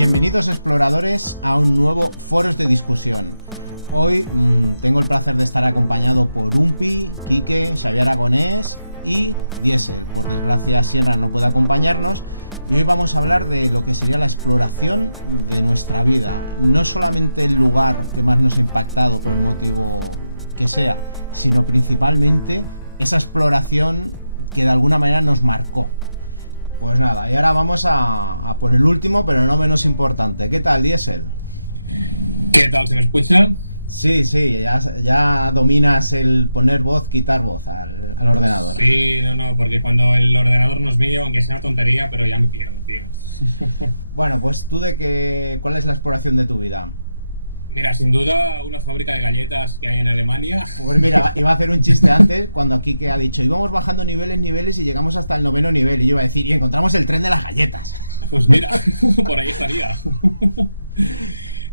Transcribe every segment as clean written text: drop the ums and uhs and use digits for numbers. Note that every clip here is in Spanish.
Bienvenidos exploradores a un nuevo Foros de Discusión. Hoy tengo el placer de estar acompañado por Umpi, Quique, Xavier Aragonés y Diesel. Por desgracia Sierra no puede acompañarnos y hoy vamos a hablar de lo que sería la exploración de nuestra vida. No solamente el lugar que más nos ha impactado por el motivo que sea, sino principalmente esa exploración que de alguna manera nos marcó. Pues nada, y ahora vamos a por el último, pero no menos importante. ¿Qué tal, Diesel? ¿Qué tal? ¿Se me escucha? Sí, ya dominas el poner voz, quitar voz al ordenador. Sí, no, porque cuando el ordenador no es mío, aunque sea una tontería, pero ya me pierdo, tío. Bueno, pues tú ¿cuál es la exploración de tu vida? Mira, sin duda, una fábrica de galletas que hay en Alemania. Pues mira, iba a hacer un chiste antes cuando aquí que ha dicho íbamos bajando niveles y llegamos hasta el 9º nivel y yo iba a decir y encontramos el tren de las galletas. Pues mira, por ahí estaría.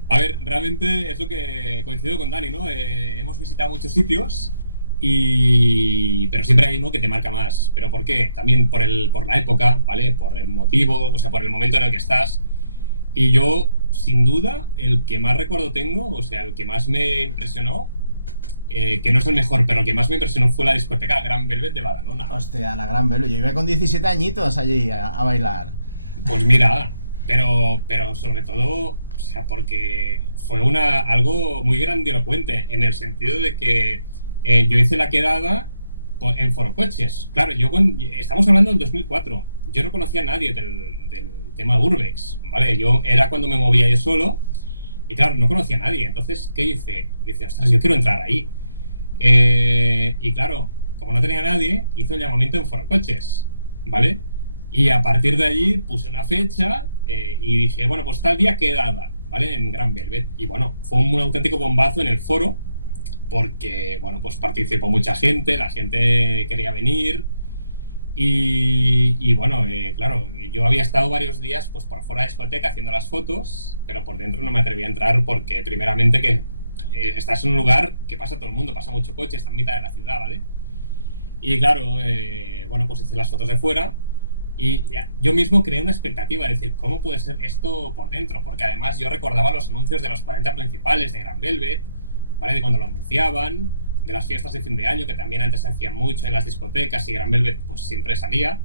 A ver, realmente es lo que coincido con Dani, ¿no? Hemos visitado muchos sitios pero siempre hay uno que te marca más. ¿Pero por qué? También por la época, ¿vale? Por el motivo, o sea, por el momento en el que estás. Y yo, sin duda, el que más recuerdo tengo, o sea, el que más me impresionó, que no es el mejor, pero el que más me impresionó fue la discoteca Gran Velvet de Badalona. Hostia, la Gran Velvet. Yo iba con 17 añitos allí a bailar. Pues mira, pero sobre todo, o sea, porque fue algo muy grandilocuente, en el sentido de que yo hice la quedada en Forocoches. Claro, estamos hablando del 2004. Yo no conocía a nadie del tema Urbex, ¿vale? Yo era cuando me movía yo solo y claro, no conocía a nadie. Entonces, ¿qué hice? Dice, ostras, yo quiero entrar ahí. Y claro, como no tenía a nadie, hice un llamamiento en Forocoches, ¿vale? Y a partir de allí puse una fecha y dije, bueno, pues tal día quedada, ¿vale? En Gran Velvet. Y bueno, fue un auténtico bombazo en el foro porque, bueno, pues participó mucha gente, la gente quería venir y bueno, claro, yo había estado varios días pues por fuera de la discoteca haciendo las fotos, pero por dentro no me atreví a entrar porque primeramente que estás en un lugar que pasa todo el mundo, pasa mucho coche, está en mitad de la ciudad, ¿vale? Y claro, bueno, pues hice las fotos de fuera y yo mismo creé una expectativa de decir, ¿cómo puede ser esto por dentro? Porque además yo recordaba los anuncios de los 40 principales de Gran Velvet, ¿vale? De cuando lo anunciaban, de las fiestas de fin de año, que también antes se hacían mucho en las discotecas y Gran Velvet pues siempre salía.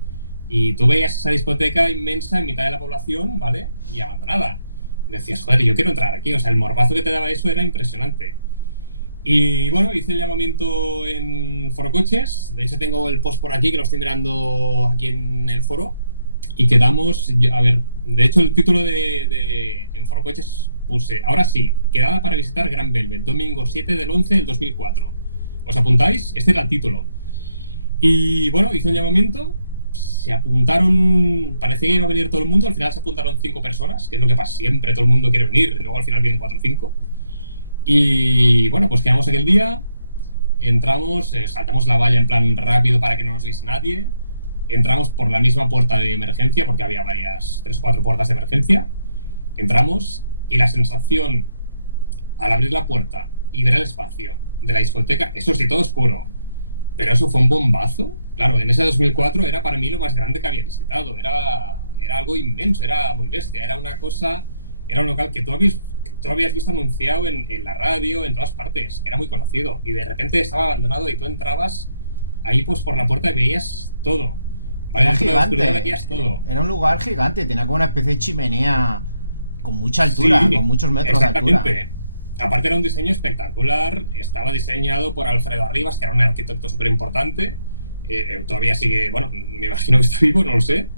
Y tú veías esa discoteca inmensa en mitad de la población, ¿vale? Y abandonada. Decías, joder, yo quiero entrar aquí. O sea, el morbazo que te daba eso era impresionante. Y bueno, hice el llamamiento en Forocoches. De hecho, tengo el post por aquí, que lo estoy mirando aquí en el foro. Y quedamos, a ver, de hecho el título en Forocoches puse, ahora sí, quedada para visitar Gran Velvet, domingo 7 del 11 del 2004. ¿Os apuntáis? Este era el título. Y bueno, hice un llamamiento, se apuntaron, parecía que iba a venir todo el mundo, al final se apuntaron 5 personas, que es lo que pasa siempre, todo el mundo quiere venir, y luego al final vienen 4 o 5. Y bueno, pues quedamos aquel día, entramos, saltamos la valla en plan rápido para que no nos viese nadie, entramos por la misma puerta de emergencia, porque había 3 o 4 puertas de emergencia, entramos y la sensación al abrir la puerta y ver el espacio de la discoteca, eso sí, todo oscuro, pero eso fue un bombazo. Claro, en ese 2004 era para mí lo más grande que había visitado, era algo inmenso, era muy bestia, era un local que tú habías visto anunciado en la radio, en todas partes, que era muy conocido, y de repente estaba abandonado y tú entrabas ahí pues por la puerta y veías todo. Vale, era gigante, todo. Era un lugar gigante, tenía como una especie de chimenea con mucha altura, sí, con muchos metros de altura. Aparte era un diseño espectacular, estaba diseñado por Alfredo Arribas, que era un arquitecto súper importante, todavía sigue, bueno, me imagino que está vivo, no lo sé.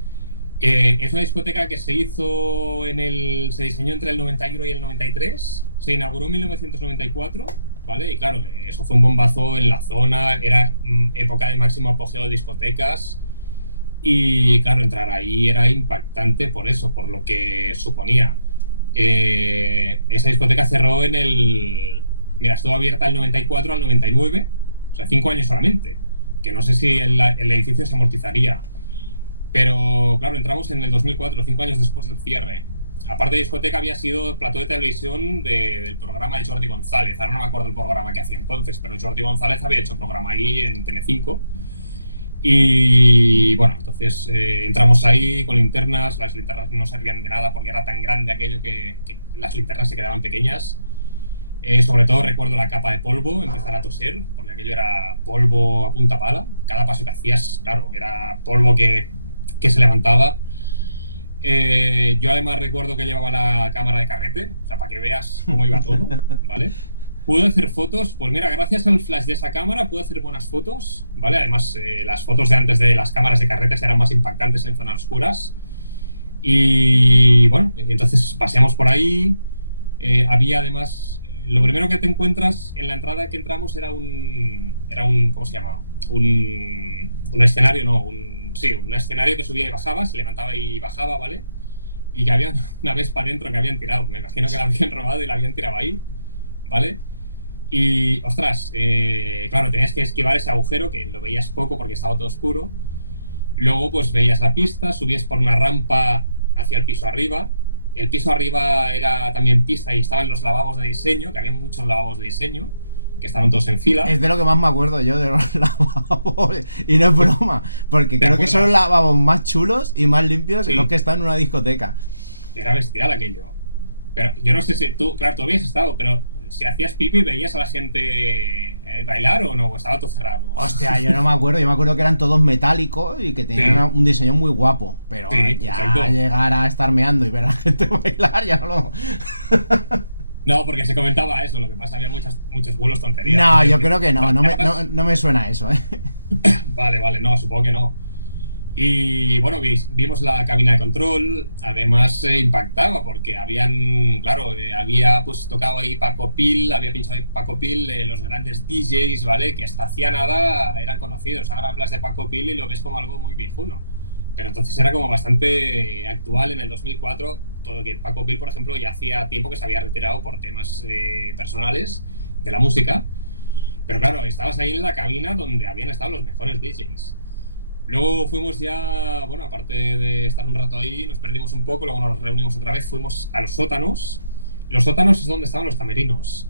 Es una discoteca que se diseñó entre el 91 y el 93, se inauguró en 1994, ¿vale? Y claro, eso fue un bombazo en la zona, era época de máximo apogeo de discotecas y claro, entrar ahí era impactante por eso, por lo que suponía. Esa discoteca cerró mira, estuvo abierta del 94 al 99, o sea, 5 años solamente, que no sé si el edificio se amortizaría. Pero, claro, entramos en el 2004, 5 años después del cierre. Aparte de discoteca, había sido plató de televisión del programa de Jordi González. Ahora no me acuerdo el programa que hacía entonces, pero Jordi González había hecho programa ahí en Telecinco. Y bueno, entonces entramos ahí con linternas, las linternas no servían de nada porque era tan grande aquello que las linternas se quedaban pequeñas. Sobre todo recuerdo la capa de polvo, empezar a toser, porque aquello era polvo a punta pala. Cada paso que hacías, claro, era polvo que se levantaba. Yo además recuerdo que llevaba la cámara de carrete, o sea, para que veas cómo iba todo, ¿vale? Pude hacer fotos, pues mira, gracias al flash de esa cámara pude hacer buenas fotos, ¿vale? Además, las fotos de antes de las cámaras de carretes eran más impactantes en zonas oscuras. Y bueno, entonces paseamos por ahí. Había además, lo primero que te encuentras en la entrada que entramos era un ¿cómo se llama? Un escenario, no, sí, un escenario que subía y bajaba, se levantaba y bajaba, ¿vale? Y que había una Vespa dentro que habían tirado. Me imagino que la habían robado y la habían tirado ahí, ¿vale? Y, ostras, claro, tenías que esquivar ese agujero que lo veías poco porque estaba todo oscuro. Luego, pues veías la pista, subías por una rampa hacia el piso arriba. El piso arriba era también pista y estaban los lavabos de diseño, que había muchos lavabos de diseño, que estaban todos en fila. Es de lo que más me acuerdo yo de los lavabos. Y no es broma, porque creo que son los lavabos más chulos y más limpios los que están en una discoteca. Era bestial aquello. Pero yo no sé si tú, claro, tú habías estado, pero si hacías pipi, ¿veías a la gente bailar o no? ¿O estaba todo cerrado? Hostia, yo no me acuerdo. Yo me acuerdo que eran todos metálicos y que tenían un diseño muy guapo. Pero ya exacto. Llegar a estar meando y ver a la gente bailar, ya no lo... No, porque se comentaba eso. Lo que pasa, había muchos vuelos tonterías. No, yo creo que no me suena eso, ¿eh? Vale, no, supongo que no. Y bueno, vimos la cabina de control. Además impactaba porque había pues tocado ahí Paco Pil, había pinchado ahí Paco Pil, los grandes DJs, ¿vale? Que hasta hacía nada eran conocidos. Ahora hablas de Paco Pil y lo ves como algo muy viejuno, pero entonces era como bastante actual. En el 2004, todo que Paco Pil, por ejemplo, ya hacía tiempo que se había retirado por temas personales de la música, pero claro, estabas ahí en la cabina donde habían estado los mejores DJs. Luego fuimos ya, bueno, aparte de estar un rato ahí, nos perdimos un poco, luego nos reunimos otra vez, fuimos a los sótanos. Los sótanos es donde estaban los camerinos.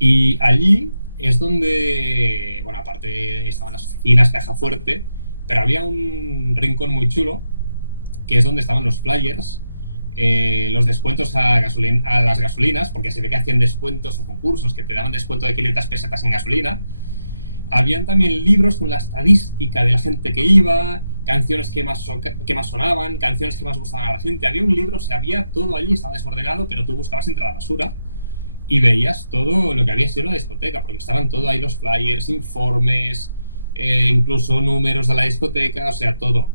Y allí es donde, bueno, aparte estaban las oficinas, caja fuerte, pero había un rincón muy chulo, que es donde estaban los flyers, los descuentos a las gasolinas, porque se ve que hacían descuentos o concursos que te daban descuento de 500 pesetas en gasolina. Habían también libros con la estadística de la gente que iba, canciones que más sonaban, canciones que más gustaban a la gente. Había un libro, había todo allí, estaba desordenado, pero tú buscabas entre la basura y veías todo lo que había sido la discoteca, porque estaban todo ahí los flyers, informes, incluso números de la discoteca, o sea, todo.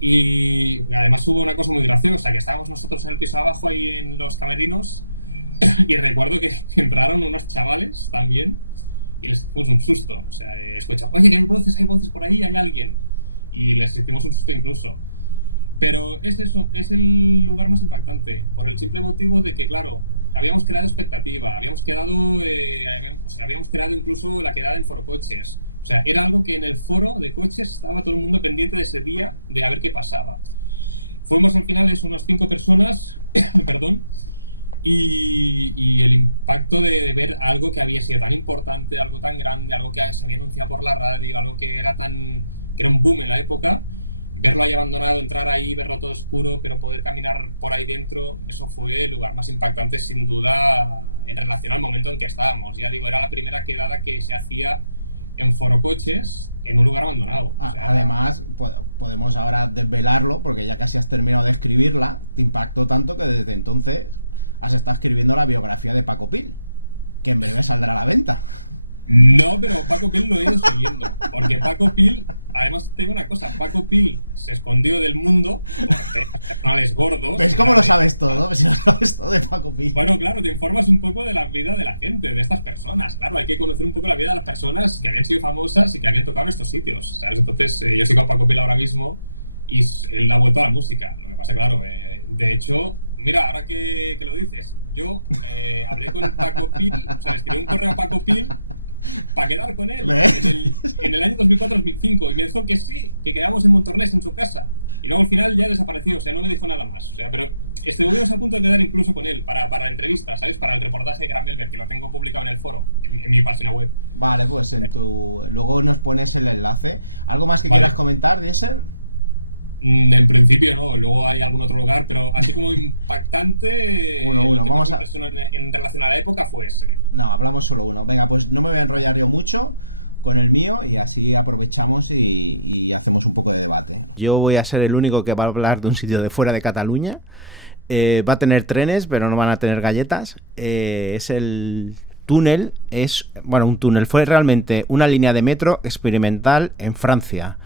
Y además hubo una cosa muy graciosa, que estábamos nosotros en el piso abajo ahí en los camerinos y recuerdo que entraron unos chavales también y les hicimos un susto. O sea, escuchamos, oye, que hay voces por ahí, hay alguien. Y les hicimos un susto incluso. Pero es eso, es el lugar más impactante, por el simple motivo de que, claro, habíamos creado expectativa, habíamos creado incluso la quedada en Foro Coches. O sea, era algo que en el foro de coches estaba todo el mundo pendiente de ese día, de a ver qué pasaba. Fuimos al final unas 5 personas, perdón, y el impacto de ver algo que había sido tan importante, algo tan grande, algo que se había anunciado por la radio, algo que era un boom en la época, verlo ahí abandonado, entrar ahí, verlo todo oscuro, pero poder caminar por ahí dentro, eso fue el lugar más impactante sin duda en relación al momento en que estábamos. Ya digo, era la primera quedada que se hacía en Foro Coches en un lugar abandonado. O sea, además, podemos ahora desvelarlo porque ya casi has terminado de escribirla. Te impactó tanto que desde entonces has estado escribiendo la biografía de Paco Pil, que en breve saldrá a la venta. No, pero Paco Pil lo he ido siguiendo, porque Paco Pil, además te digo una cosa, Paco Pil se escondió del mundo por temas personales gordos. ¿Ves cómo lo sabes todo? Si lo sabes todo de Paco Pil. Bueno, claro, te informas un poco de la vida de la gente, de estas personas. Claro, hay que conocer un poco la vida de las personas que habían sido famosas y que habían tocado en estos sitios, ¿sabes? Entonces, yo sigo a Paco Pil ahora mismo y él ha vuelto a la música. Lo que pasa, claro, de hecho, mira, ahora que lo dices, yo hablé con Paco Pil, o sea, le escribí un correo a Paco Pil para quedar con él en el año 2004-2005 y me dijo que sí, que quedamos en Montornès en su casa. Y luego al final ya desapareció, o sea, no me dijo nada más. O sea, pero estuvimos a punto de quedar incluso con él para la entrevista, ¿sabes? Para el reportaje de Gran Velvet, que lo tengo publicado en el foro, en mi página web. Vale, pues luego nos pones el enlace. ¿Algo más que Vale. quieras comentar, Diesel? En principio no, luego hay algún otro lugar, pero así como impactante, Uno, lo que vamos más me a... impresionó en relación a la época fue ese. No, hablamos solo uno. Venga, pues no me voy a enrollar yo mucho con el mío y así aprovechamos y hacemos un poco de debate. Yo voy a ser el único que va a hablar de un sitio de fuera de Cataluña. Va a tener trenes, pero no van a tener galletas. Es el túnel, un túnel. Fue realmente una línea de metro experimental en Francia.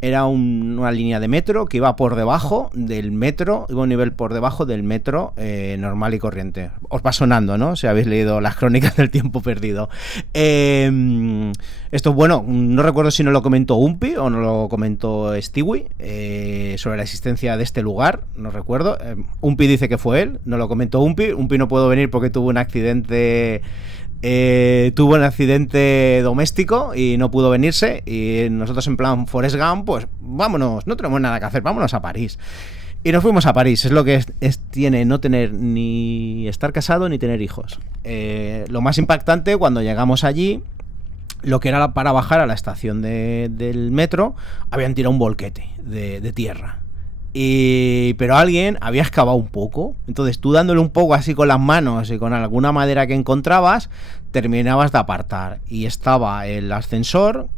Era una línea de metro que iba por debajo del metro, iba a un nivel por debajo del metro normal y corriente. Os va sonando, ¿no? Si habéis leído las crónicas del tiempo perdido. Esto, bueno, no recuerdo si nos lo comentó Umpi o nos lo comentó Stewie sobre la existencia de este lugar, no recuerdo. Umpi dice que fue él, no lo comentó Umpi. Umpi no pudo venir porque tuvo un accidente... tuvo un accidente doméstico y no pudo venirse, y nosotros en plan Forrest Gump, pues vámonos, no tenemos nada que hacer, vámonos a París. Y nos fuimos a París. Es lo que tiene no tener ni estar casado ni tener hijos. Lo más impactante, cuando llegamos allí, lo que era para bajar a la estación del metro, habían tirado un volquete de tierra. Pero alguien había excavado un poco. Entonces tú dándole un poco así con las manos y con alguna madera que encontrabas, terminabas de apartar. Y estaba el ascensor,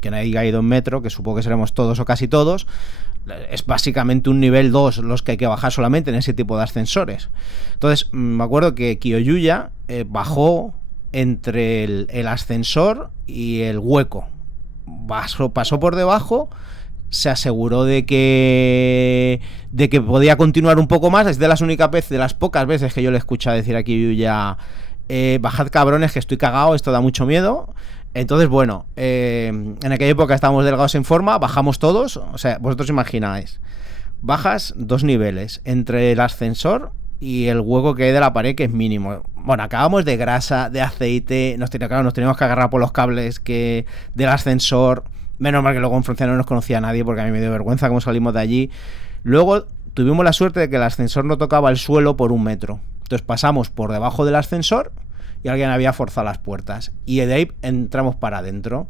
que nadie ha ido en metro, que supongo que seremos todos o casi todos. Es básicamente un nivel 2 los que hay que bajar solamente en ese tipo de ascensores. Entonces me acuerdo que Kiyoyuya bajó entre el ascensor y el hueco. Pasó por debajo, se aseguró de que podía continuar un poco más. Es de las pocas veces que yo le he escuchado decir aquí Yuya, bajad cabrones que estoy cagado, esto da mucho miedo. Entonces, bueno, en aquella época estábamos delgados en forma, bajamos todos. O sea, vosotros imagináis, bajas 2 niveles entre el ascensor y el hueco que hay de la pared, que es mínimo. Bueno, acabamos de grasa, de aceite, nos teníamos que agarrar por los cables del ascensor. Menos mal que luego en Francia no nos conocía a nadie, porque a mí me dio vergüenza cómo salimos de allí. Luego tuvimos la suerte de que el ascensor no tocaba el suelo por 1 metro. Entonces pasamos por debajo del ascensor y alguien había forzado las puertas. Y de ahí entramos para adentro.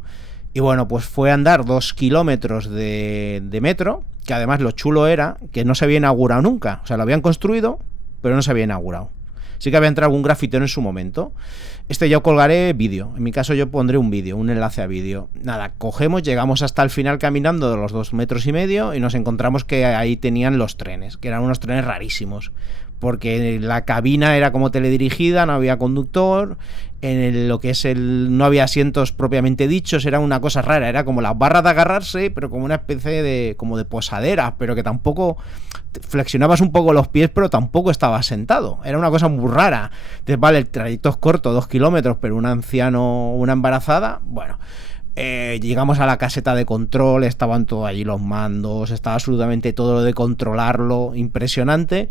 Y bueno, pues fue andar 2 kilómetros de metro, que además lo chulo era que no se había inaugurado nunca. O sea, lo habían construido, pero no se había inaugurado. Sí que había entrado algún grafitero en su momento. Yo colgaré vídeo. En mi caso yo pondré un vídeo, un enlace a vídeo. Nada, llegamos hasta el final caminando de los 2,5 metros y nos encontramos que ahí tenían los trenes, que eran unos trenes rarísimos. Porque la cabina era como teledirigida, no había conductor, no había asientos propiamente dichos, era una cosa rara, era como las barras de agarrarse, pero como una especie de posadera, pero que tampoco flexionabas un poco los pies, pero tampoco estabas sentado, era una cosa muy rara. Entonces, vale, el trayecto es corto, 2 kilómetros, pero un anciano, una embarazada, bueno... llegamos a la caseta de control, estaban todos allí los mandos, estaba absolutamente todo lo de controlarlo, impresionante.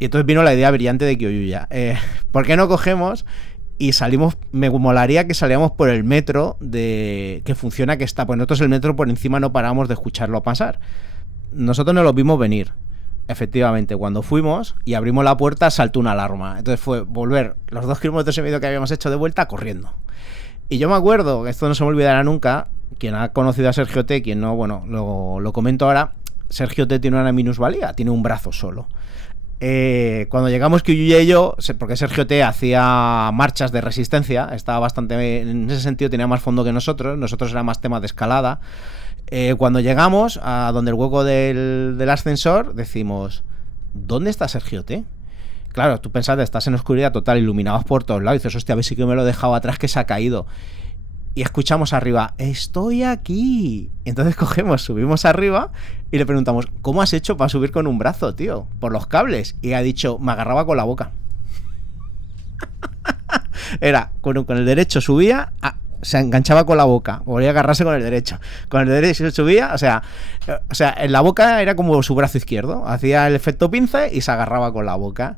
Y entonces vino la idea brillante de Kiyoyuya. ¿Por qué no cogemos y salimos? Me molaría que salíamos por el metro que funciona, que está. Pues nosotros el metro por encima no paramos de escucharlo pasar. Nosotros no lo vimos venir. Efectivamente, cuando fuimos y abrimos la puerta, saltó una alarma. Entonces fue volver los 2,5 kilómetros que habíamos hecho de vuelta corriendo. Y yo me acuerdo, que esto no se me olvidará nunca, quien ha conocido a Sergio T, quien no, bueno, lo comento ahora, Sergio T tiene una minusvalía, tiene un brazo solo. Cuando llegamos Kiyoyuya y yo, porque Sergio T hacía marchas de resistencia, estaba bastante, en ese sentido tenía más fondo que nosotros era más tema de escalada. Cuando llegamos a donde el hueco del ascensor, decimos, ¿dónde está Sergio T? Claro, tú pensás, estás en oscuridad total, iluminados por todos lados, y dices, hostia, a ver si que me lo he dejado atrás, que se ha caído. Y escuchamos arriba, estoy aquí. Entonces subimos arriba y le preguntamos, ¿cómo has hecho para subir con un brazo, tío? Por los cables. Y ha dicho, me agarraba con la boca. Era, con el derecho subía, se enganchaba con la boca, volvía a agarrarse con el derecho. Con el derecho subía, o sea, en la boca era como su brazo izquierdo. Hacía el efecto pince y se agarraba con la boca.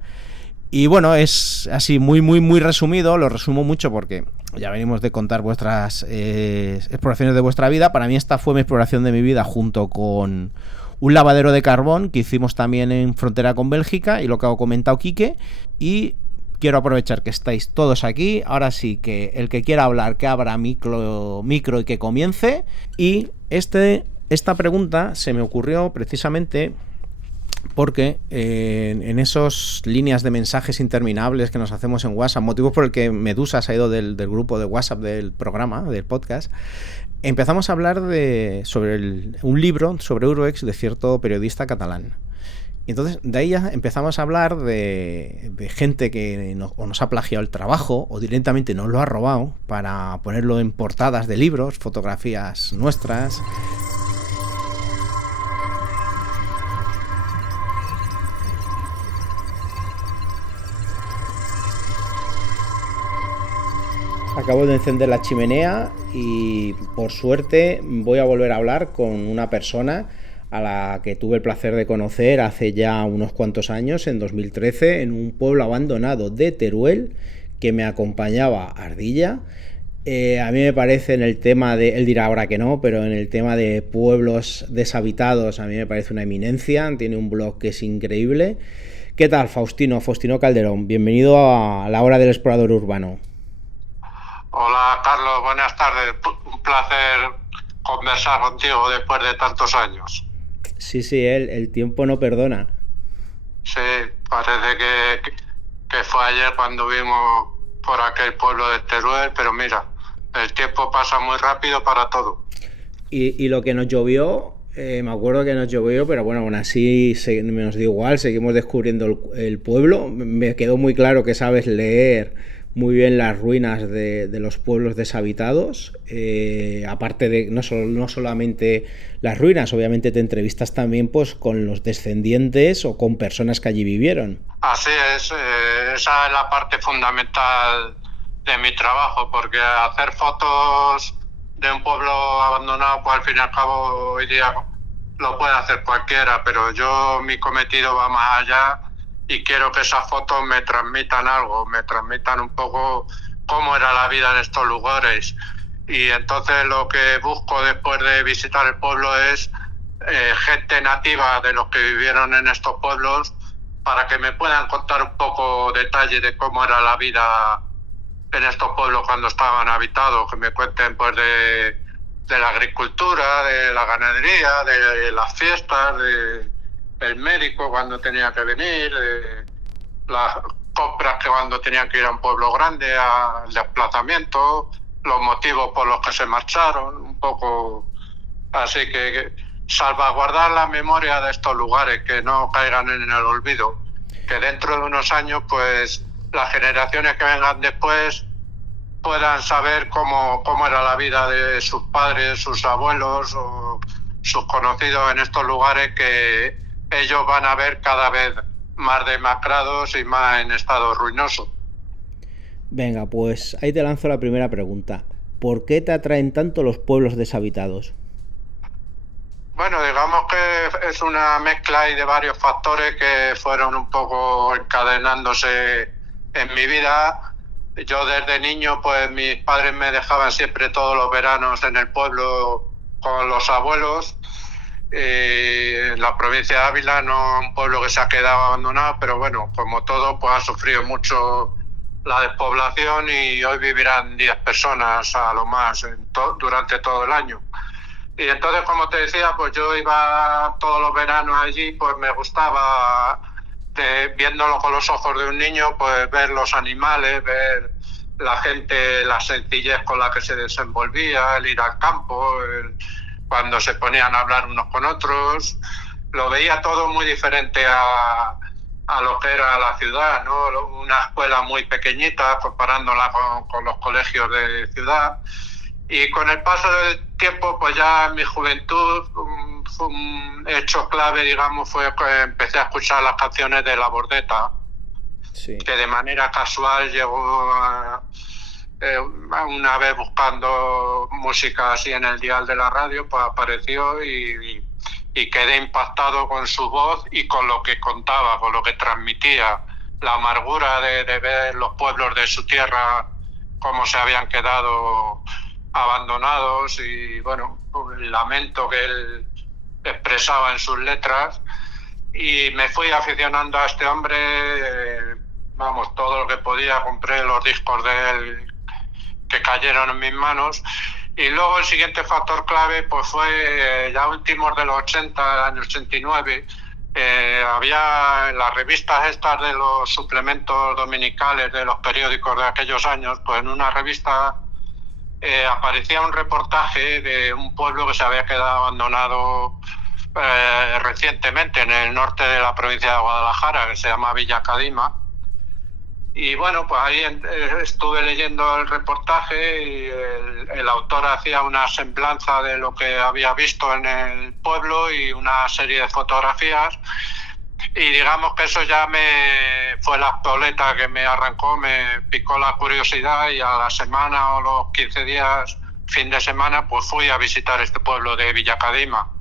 Y bueno, es así muy, muy, muy resumido. Lo resumo mucho porque ya venimos de contar vuestras exploraciones de vuestra vida. Para mí esta fue mi exploración de mi vida junto con un lavadero de carbón que hicimos también en frontera con Bélgica y lo que ha comentado Quique. Y quiero aprovechar que estáis todos aquí. Ahora sí que el que quiera hablar, que abra micro y que comience. Y esta pregunta se me ocurrió precisamente porque en esas líneas de mensajes interminables que nos hacemos en WhatsApp, motivo por el que Medusa se ha ido del grupo de WhatsApp del programa, del podcast, empezamos a hablar sobre un libro sobre Urbex de cierto periodista catalán. Y entonces de ahí ya empezamos a hablar de gente que nos ha plagiado el trabajo o directamente nos lo ha robado para ponerlo en portadas de libros, fotografías nuestras. Acabo de encender la chimenea y por suerte voy a volver a hablar con una persona a la que tuve el placer de conocer hace ya unos cuantos años, en 2013, en un pueblo abandonado de Teruel, que me acompañaba Ardilla. A mí me parece en el tema de, él dirá ahora que no, pero en el tema de pueblos deshabitados a mí me parece una eminencia, tiene un blog que es increíble. ¿Qué tal, Faustino Calderón? Bienvenido a la hora del explorador urbano. Hola, Carlos, buenas tardes. Un placer conversar contigo después de tantos años. Sí, el tiempo no perdona. Sí, parece que fue ayer cuando vimos por aquel pueblo de Teruel, pero mira, el tiempo pasa muy rápido para todo. Y lo que nos llovió, me acuerdo que nos llovió, pero bueno, aún así nos dio igual, seguimos descubriendo el pueblo. Me quedó muy claro que sabes leer muy bien las ruinas de los pueblos deshabitados, aparte de no solamente las ruinas, obviamente te entrevistas también pues con los descendientes o con personas que allí vivieron. Así es, esa es la parte fundamental de mi trabajo, porque hacer fotos de un pueblo abandonado, pues al fin y al cabo hoy día lo puede hacer cualquiera, pero mi cometido va más allá. Y quiero que esas fotos me transmitan algo, me transmitan un poco cómo era la vida en estos lugares. Y entonces lo que busco después de visitar el pueblo es gente nativa de los que vivieron en estos pueblos, para que me puedan contar un poco detalle de cómo era la vida en estos pueblos cuando estaban habitados, que me cuenten pues de la agricultura, de la ganadería, de las fiestas, el médico cuando tenía que venir, las compras que cuando tenían que ir a un pueblo grande, al desplazamiento, los motivos por los que se marcharon, un poco. Así que salvaguardar la memoria de estos lugares, que no caigan en el olvido, que dentro de unos años pues las generaciones que vengan después puedan saber cómo era la vida de sus padres, sus abuelos o sus conocidos en estos lugares que ellos van a ver cada vez más demacrados y más en estado ruinoso. Venga, pues ahí te lanzo la primera pregunta. ¿Por qué te atraen tanto los pueblos deshabitados? Bueno, digamos que es una mezcla de varios factores que fueron un poco encadenándose en mi vida. Yo desde niño, pues mis padres me dejaban siempre todos los veranos en el pueblo con los abuelos. En la provincia de Ávila, no un pueblo que se ha quedado abandonado, pero bueno, como todo, pues ha sufrido mucho la despoblación y hoy vivirán 10 personas a lo más durante todo el año. Y entonces, como te decía, pues yo iba todos los veranos allí, pues me gustaba, viéndolo con los ojos de un niño, pues ver los animales, ver la gente, la sencillez con la que se desenvolvía, el ir al campo, cuando se ponían a hablar unos con otros. Lo veía todo muy diferente a lo que era la ciudad, ¿no? Una escuela muy pequeñita comparándola con los colegios de ciudad. Y con el paso del tiempo, pues ya en mi juventud, un hecho clave, digamos, fue que empecé a escuchar las canciones de La Bordeta, sí, que de manera casual llegó una vez buscando música así en el dial de la radio, pues apareció y quedé impactado con su voz y con lo que contaba, con lo que transmitía, la amargura de ver los pueblos de su tierra cómo se habían quedado abandonados y bueno, el lamento que él expresaba en sus letras, y me fui aficionando a este hombre, vamos, todo lo que podía, compré los discos de él que cayeron en mis manos. Y luego el siguiente factor clave pues fue ya últimos de los 80, el año 89, había en las revistas estas de los suplementos dominicales de los periódicos de aquellos años, pues en una revista aparecía un reportaje de un pueblo que se había quedado abandonado recientemente en el norte de la provincia de Guadalajara, que se llama Villa Cadima. Y bueno, pues ahí estuve leyendo el reportaje y el autor hacía una semblanza de lo que había visto en el pueblo y una serie de fotografías. Y digamos que eso ya fue la espoleta que me arrancó, me picó la curiosidad, y a la semana o los 15 días, fin de semana, pues fui a visitar este pueblo de Villa Cadima.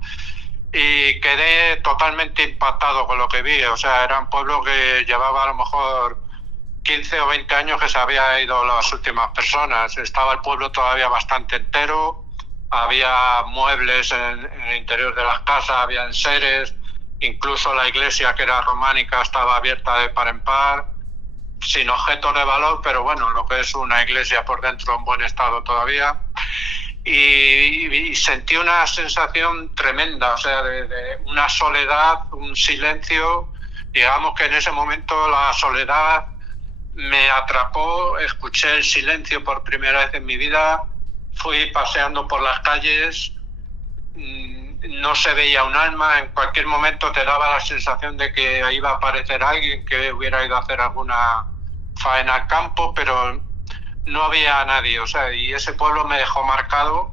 Y quedé totalmente impactado con lo que vi. O sea, era un pueblo que llevaba a lo mejor 15 o 20 años que se había ido las últimas personas. Estaba el pueblo todavía bastante entero, había muebles en el interior de las casas, había enseres, incluso la iglesia, que era románica, estaba abierta de par en par, sin objetos de valor, pero bueno, lo que es una iglesia por dentro en buen estado todavía. Y sentí una sensación tremenda, o sea, de una soledad, un silencio. Digamos que en ese momento la soledad me atrapó, escuché el silencio por primera vez en mi vida, fui paseando por las calles, no se veía un alma, en cualquier momento te daba la sensación de que iba a aparecer alguien que hubiera ido a hacer alguna faena al campo, pero no había nadie, o sea, y ese pueblo me dejó marcado,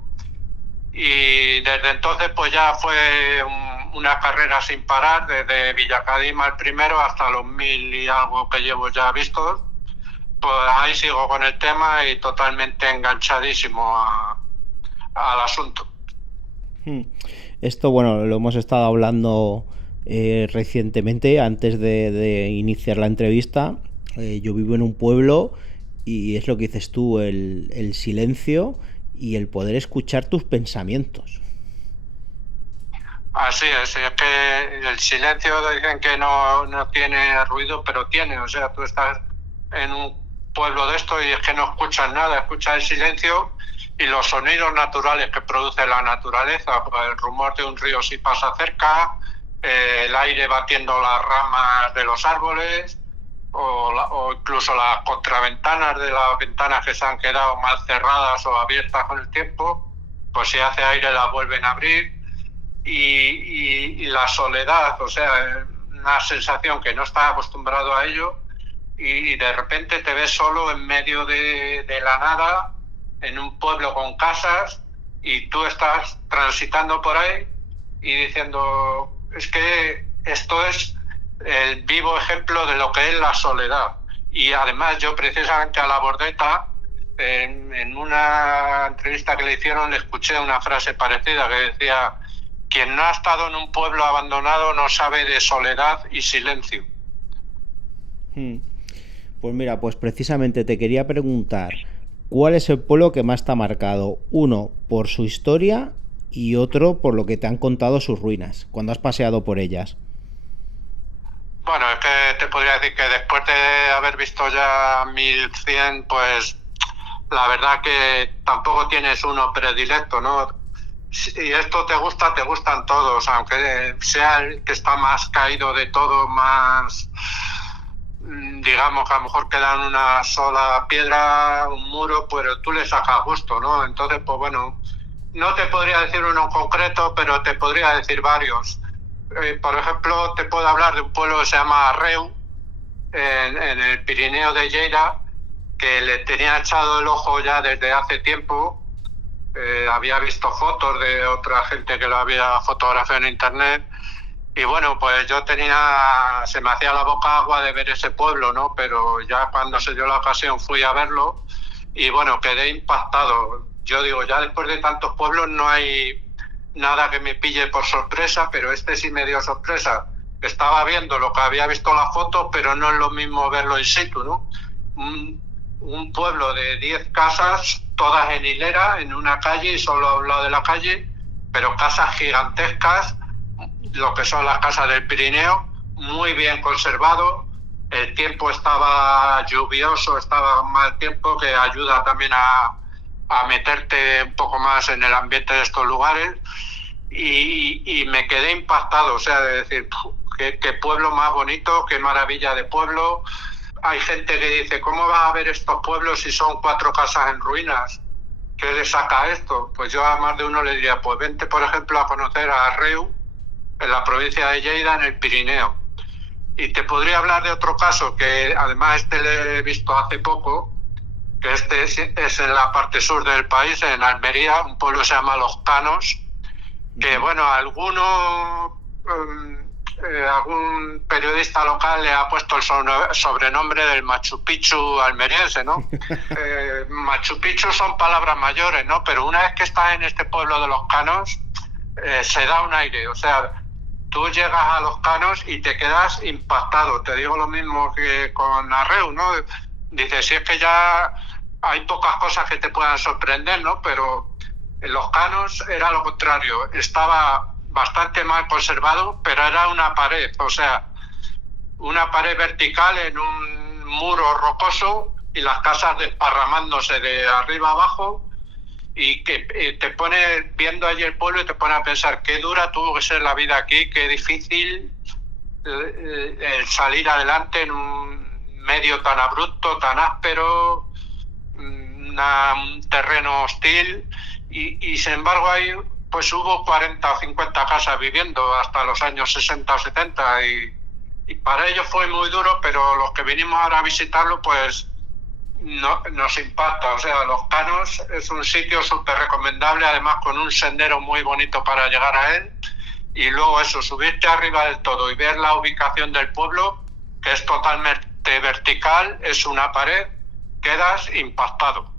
y desde entonces pues ya fue una carrera sin parar, desde Villa Cadima el primero hasta los 1000 y algo que llevo ya vistos. Pues ahí sigo con el tema y totalmente enganchadísimo al asunto. Esto, bueno, lo hemos estado hablando recientemente, antes de iniciar la entrevista. Yo vivo en un pueblo y es lo que dices tú, el silencio y el poder escuchar tus pensamientos. Así es que el silencio dicen que no tiene ruido, pero tiene, o sea, tú estás en un pueblo de esto y es que no escuchas nada, escuchas el silencio y los sonidos naturales que produce la naturaleza, el rumor de un río si pasa cerca, el aire batiendo las ramas de los árboles, o incluso las contraventanas de las ventanas que se han quedado mal cerradas o abiertas con el tiempo, pues si hace aire las vuelven a abrir. Y la soledad, o sea, una sensación que no estás acostumbrado a ello, y de repente te ves solo en medio de la nada, en un pueblo con casas, y tú estás transitando por ahí y diciendo, es que esto es el vivo ejemplo de lo que es la soledad. Y además yo precisamente a la Bordeta, en una entrevista que le hicieron, le escuché una frase parecida que decía: quien no ha estado en un pueblo abandonado no sabe de soledad y silencio. Pues mira, pues precisamente te quería preguntar, ¿cuál es el pueblo que más te ha marcado? Uno, por su historia, y otro, por lo que te han contado sus ruinas, cuando has paseado por ellas. Bueno, es que te podría decir que después de haber visto ya 1100, pues la verdad que tampoco tienes uno predilecto, ¿no? Si esto te gusta, te gustan todos, aunque sea el que está más caído de todo, más, digamos, que a lo mejor queda en una sola piedra, un muro, pero tú le sacas gusto, ¿no? Entonces, pues bueno, no te podría decir uno en concreto, pero te podría decir varios. Por ejemplo, te puedo hablar de un pueblo que se llama Arreu, en el Pirineo de Lleida, que le tenía echado el ojo ya desde hace tiempo. Había visto fotos de otra gente que lo había fotografiado en internet, y bueno, pues yo se me hacía la boca agua de ver ese pueblo, ¿no? Pero ya cuando se dio la ocasión fui a verlo y bueno, quedé impactado. Yo digo, ya después de tantos pueblos no hay nada que me pille por sorpresa, pero este sí me dio sorpresa. Estaba viendo lo que había visto en las fotos, pero no es lo mismo verlo in situ, ¿no? Un pueblo de 10 casas, todas en hilera, en una calle y solo a un lado de la calle, pero casas gigantescas, lo que son las casas del Pirineo, muy bien conservado. El tiempo estaba lluvioso, estaba mal tiempo, que ayuda también a meterte un poco más en el ambiente de estos lugares. Y me quedé impactado, o sea, de decir, qué pueblo más bonito, qué maravilla de pueblo. Hay gente que dice, ¿cómo va a haber estos pueblos si son 4 casas en ruinas? ¿Qué le saca esto? Pues yo a más de uno le diría, pues vente, por ejemplo, a conocer a Arreu, en la provincia de Lleida, en el Pirineo. Y te podría hablar de otro caso, que además lo he visto hace poco, que es en la parte sur del país, en Almería, un pueblo que se llama Los Canos, que bueno, algún periodista local le ha puesto el sobrenombre del Machu Picchu almeriense, ¿no? Machu Picchu son palabras mayores, ¿no? Pero una vez que estás en este pueblo de Los Canos, se da un aire, o sea, tú llegas a Los Canos y te quedas impactado. Te digo lo mismo que con Arreu, ¿no? Dices, si es que ya hay pocas cosas que te puedan sorprender, ¿no? Pero en Los Canos era lo contrario, estaba bastante mal conservado, pero era una pared, o sea, una pared vertical en un muro rocoso y las casas desparramándose de arriba abajo, y que te pone, viendo allí el pueblo, y te pone a pensar qué dura tuvo que ser la vida aquí, qué difícil el salir adelante en un medio tan abrupto, tan áspero, un terreno hostil. Y sin embargo ahí pues hubo 40 o 50 casas viviendo hasta los años 60 o 70 y para ellos fue muy duro, pero los que vinimos ahora a visitarlo pues nos impacta. O sea, Los Canos es un sitio súper recomendable, además con un sendero muy bonito para llegar a él, y luego eso, subirte arriba del todo y ver la ubicación del pueblo, que es totalmente vertical, es una pared, quedas impactado.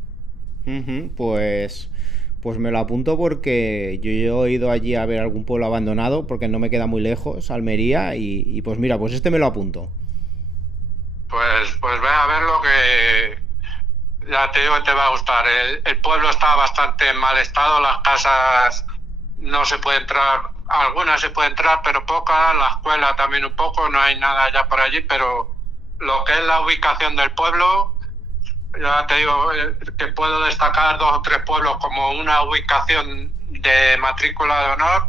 Pues me lo apunto porque yo he ido allí a ver algún pueblo abandonado, porque no me queda muy lejos, Almería, y pues mira, pues este me lo apunto. Pues ve a verlo, que ya te digo que te va a gustar. El pueblo está bastante en mal estado, las casas no se puede entrar, algunas se puede entrar, pero pocas, la escuela también un poco, no hay nada ya por allí, pero lo que es la ubicación del pueblo, ya te digo que puedo destacar 2 o 3 pueblos como una ubicación de matrícula de honor,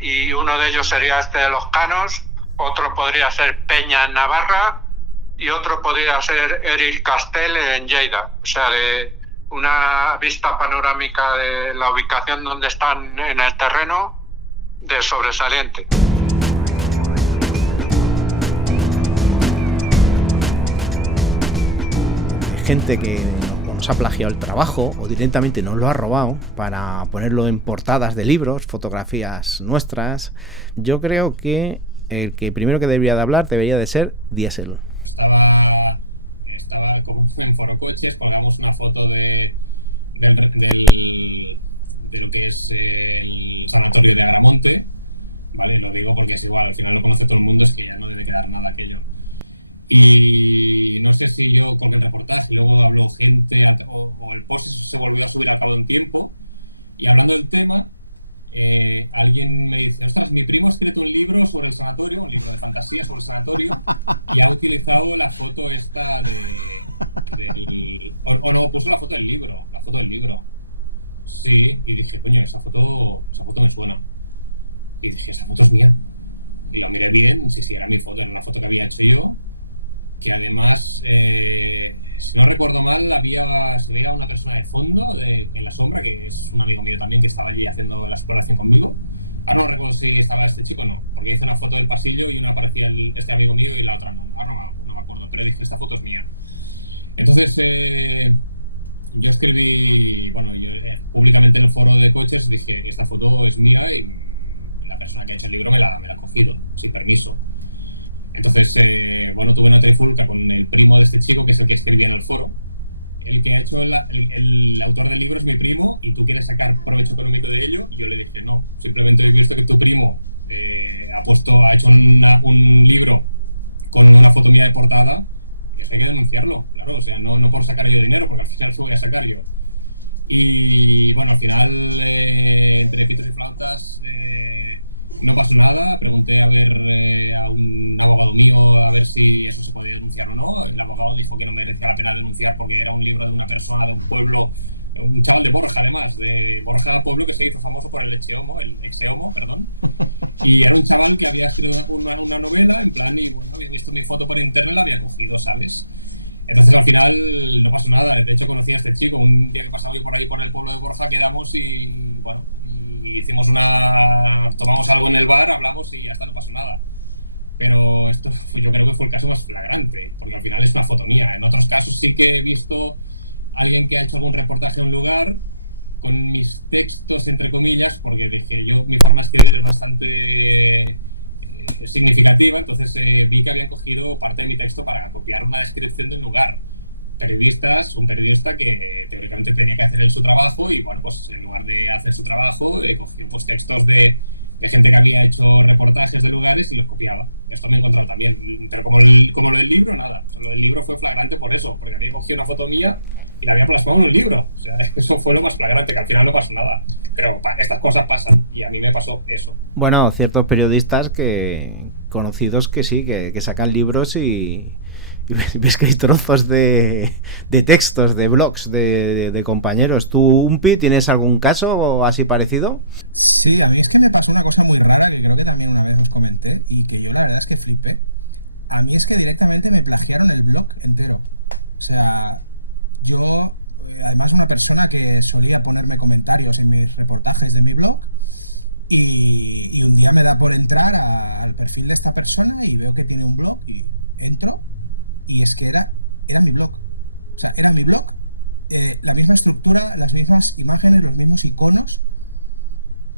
y uno de ellos sería este de Los Canos, otro podría ser Peña en Navarra y otro podría ser Eril Castell en Lleida. O sea, de una vista panorámica de la ubicación donde están en el terreno, de sobresaliente. Gente que nos ha plagiado el trabajo o directamente nos lo ha robado para ponerlo en portadas de libros, fotografías nuestras. Yo creo que el que primero que debería de hablar debería de ser Diesel. Estaba como en Foro Coches, colgamos una foto de lo que es el sanatorio de Agramonte, ¿vale? Lo digo porque es igual, al final lo conoce todo el mundo, es que ya no debe quedar nada aquello. Y no sé si yo colgué el reportaje y luego habló gente o el post se volvió a subir al cabo de un tiempo, y hablando del tema, alguien me dice, ostras, mi primo ha escrito un libro sobre el sanatorio, un libro de fantasía sobre el sanatorio, y ha utilizado la foto esta no, puso la foto del libro, Sí, y dije, coño, esa foto me suena. Y dije, esa foto es mía. Y lo miré bien, sí, era mi foto, era una foto que había hecho yo, que además, si no recuerdo mal, se veía una persona de fondo en la sombra, que es un amigo mío también que estaba allí haciendo la exploración conmigo. Ahora no recuerdo si estaba este chico o no, porque hice una foto del pasillo y una aparecía este amigo mío y la otra no. Ahora no me acuerdo, pero dije, esta foto es mía. Entonces, yo escribí, públicamente en el foro de coches, dije, esta foto es mía y la persona que ha hecho el libro me la ha cogido, sin permiso. Entonces, tuve una trifulca con el primo de este chico, que es el que escribía en el foro. El que ha hecho el autor del libro es mi primo y tú quieres sacar provecho económico de ello. Y yo le dije, no, simplemente he visto que tu primo ha hecho un libro con una foto mía de portada, y eso hay que denunciarlo, claro, o sea, no por sacar yo dinero, porque al final se voy a sacar yo. Y bueno, al final, entre pitos y flautas, No pasó nada, pregunté a ver a un abogado mío a ver si eso se podía denunciar o no. El abogado dijo que no merecía la pena denunciar porque era un libro de una persona de un pueblo, un chaval de Borja además, de Borja, pueblo que se hizo famoso por el exehomo, perdón. Y era un chaval que había escrito una novela, en plan, y bueno, había visto mi foto por internet, la había cogido, ¿sabes? Entonces al final no pasó nada. De hecho conocí a este chico, un día que pasaba yo por ahí por el pueblo de Borja, quedamos y bueno, y hicimos tomamos algo en el bar, hablamos y hasta no pasó nada. Pero esto yo creo que fue el caso más flagrante, porque al final es una foto mía. En otros casos sí que he visto a alguien que ha hecho algún reportaje a un lugar con mis textos, entre comillas, porque dije yo, mi forma de escribir es bastante significativa, entonces vi que habían cogido parte de mi texto para copiar una descripción de un lugar. Un periodista que teóricamente tenía que hacer él su trabajo y bueno, pues en lugar de hacer su trabajo cogió pues textos de gente que había hecho reportajes de lugares y los copiaba. Esto me he encontrado también, pero como lo del libro, nada. O sea, lo del libro fue flagrante por eso, porque había cogido una foto mía y la había plasmado en un libro. O sea, eso fue lo más flagrante, que al final no pasó nada. Pero estas cosas pasan y a mí me pasó eso. Bueno, ciertos periodistas conocidos que sí, que sacan libros y ves que hay trozos de textos, de blogs de compañeros. ¿Tú, Umpi, tienes algún caso así parecido? Sí, a mí es que me pasó una cosa muy rara que creo que también una vez os comenté y que yo la verdad es que flipé. A mí es que directamente me plagiaron el blog entero. O sea, yo, además una persona que solía ponerme comentarios en mis reportajes de mi blog y un día me da por entrar al perfil de esta persona y veo que tiene un blog y entro. Y es que era mi blog. O sea, era mi blog, la misma estructura, las mismas imágenes, los mismos iconos,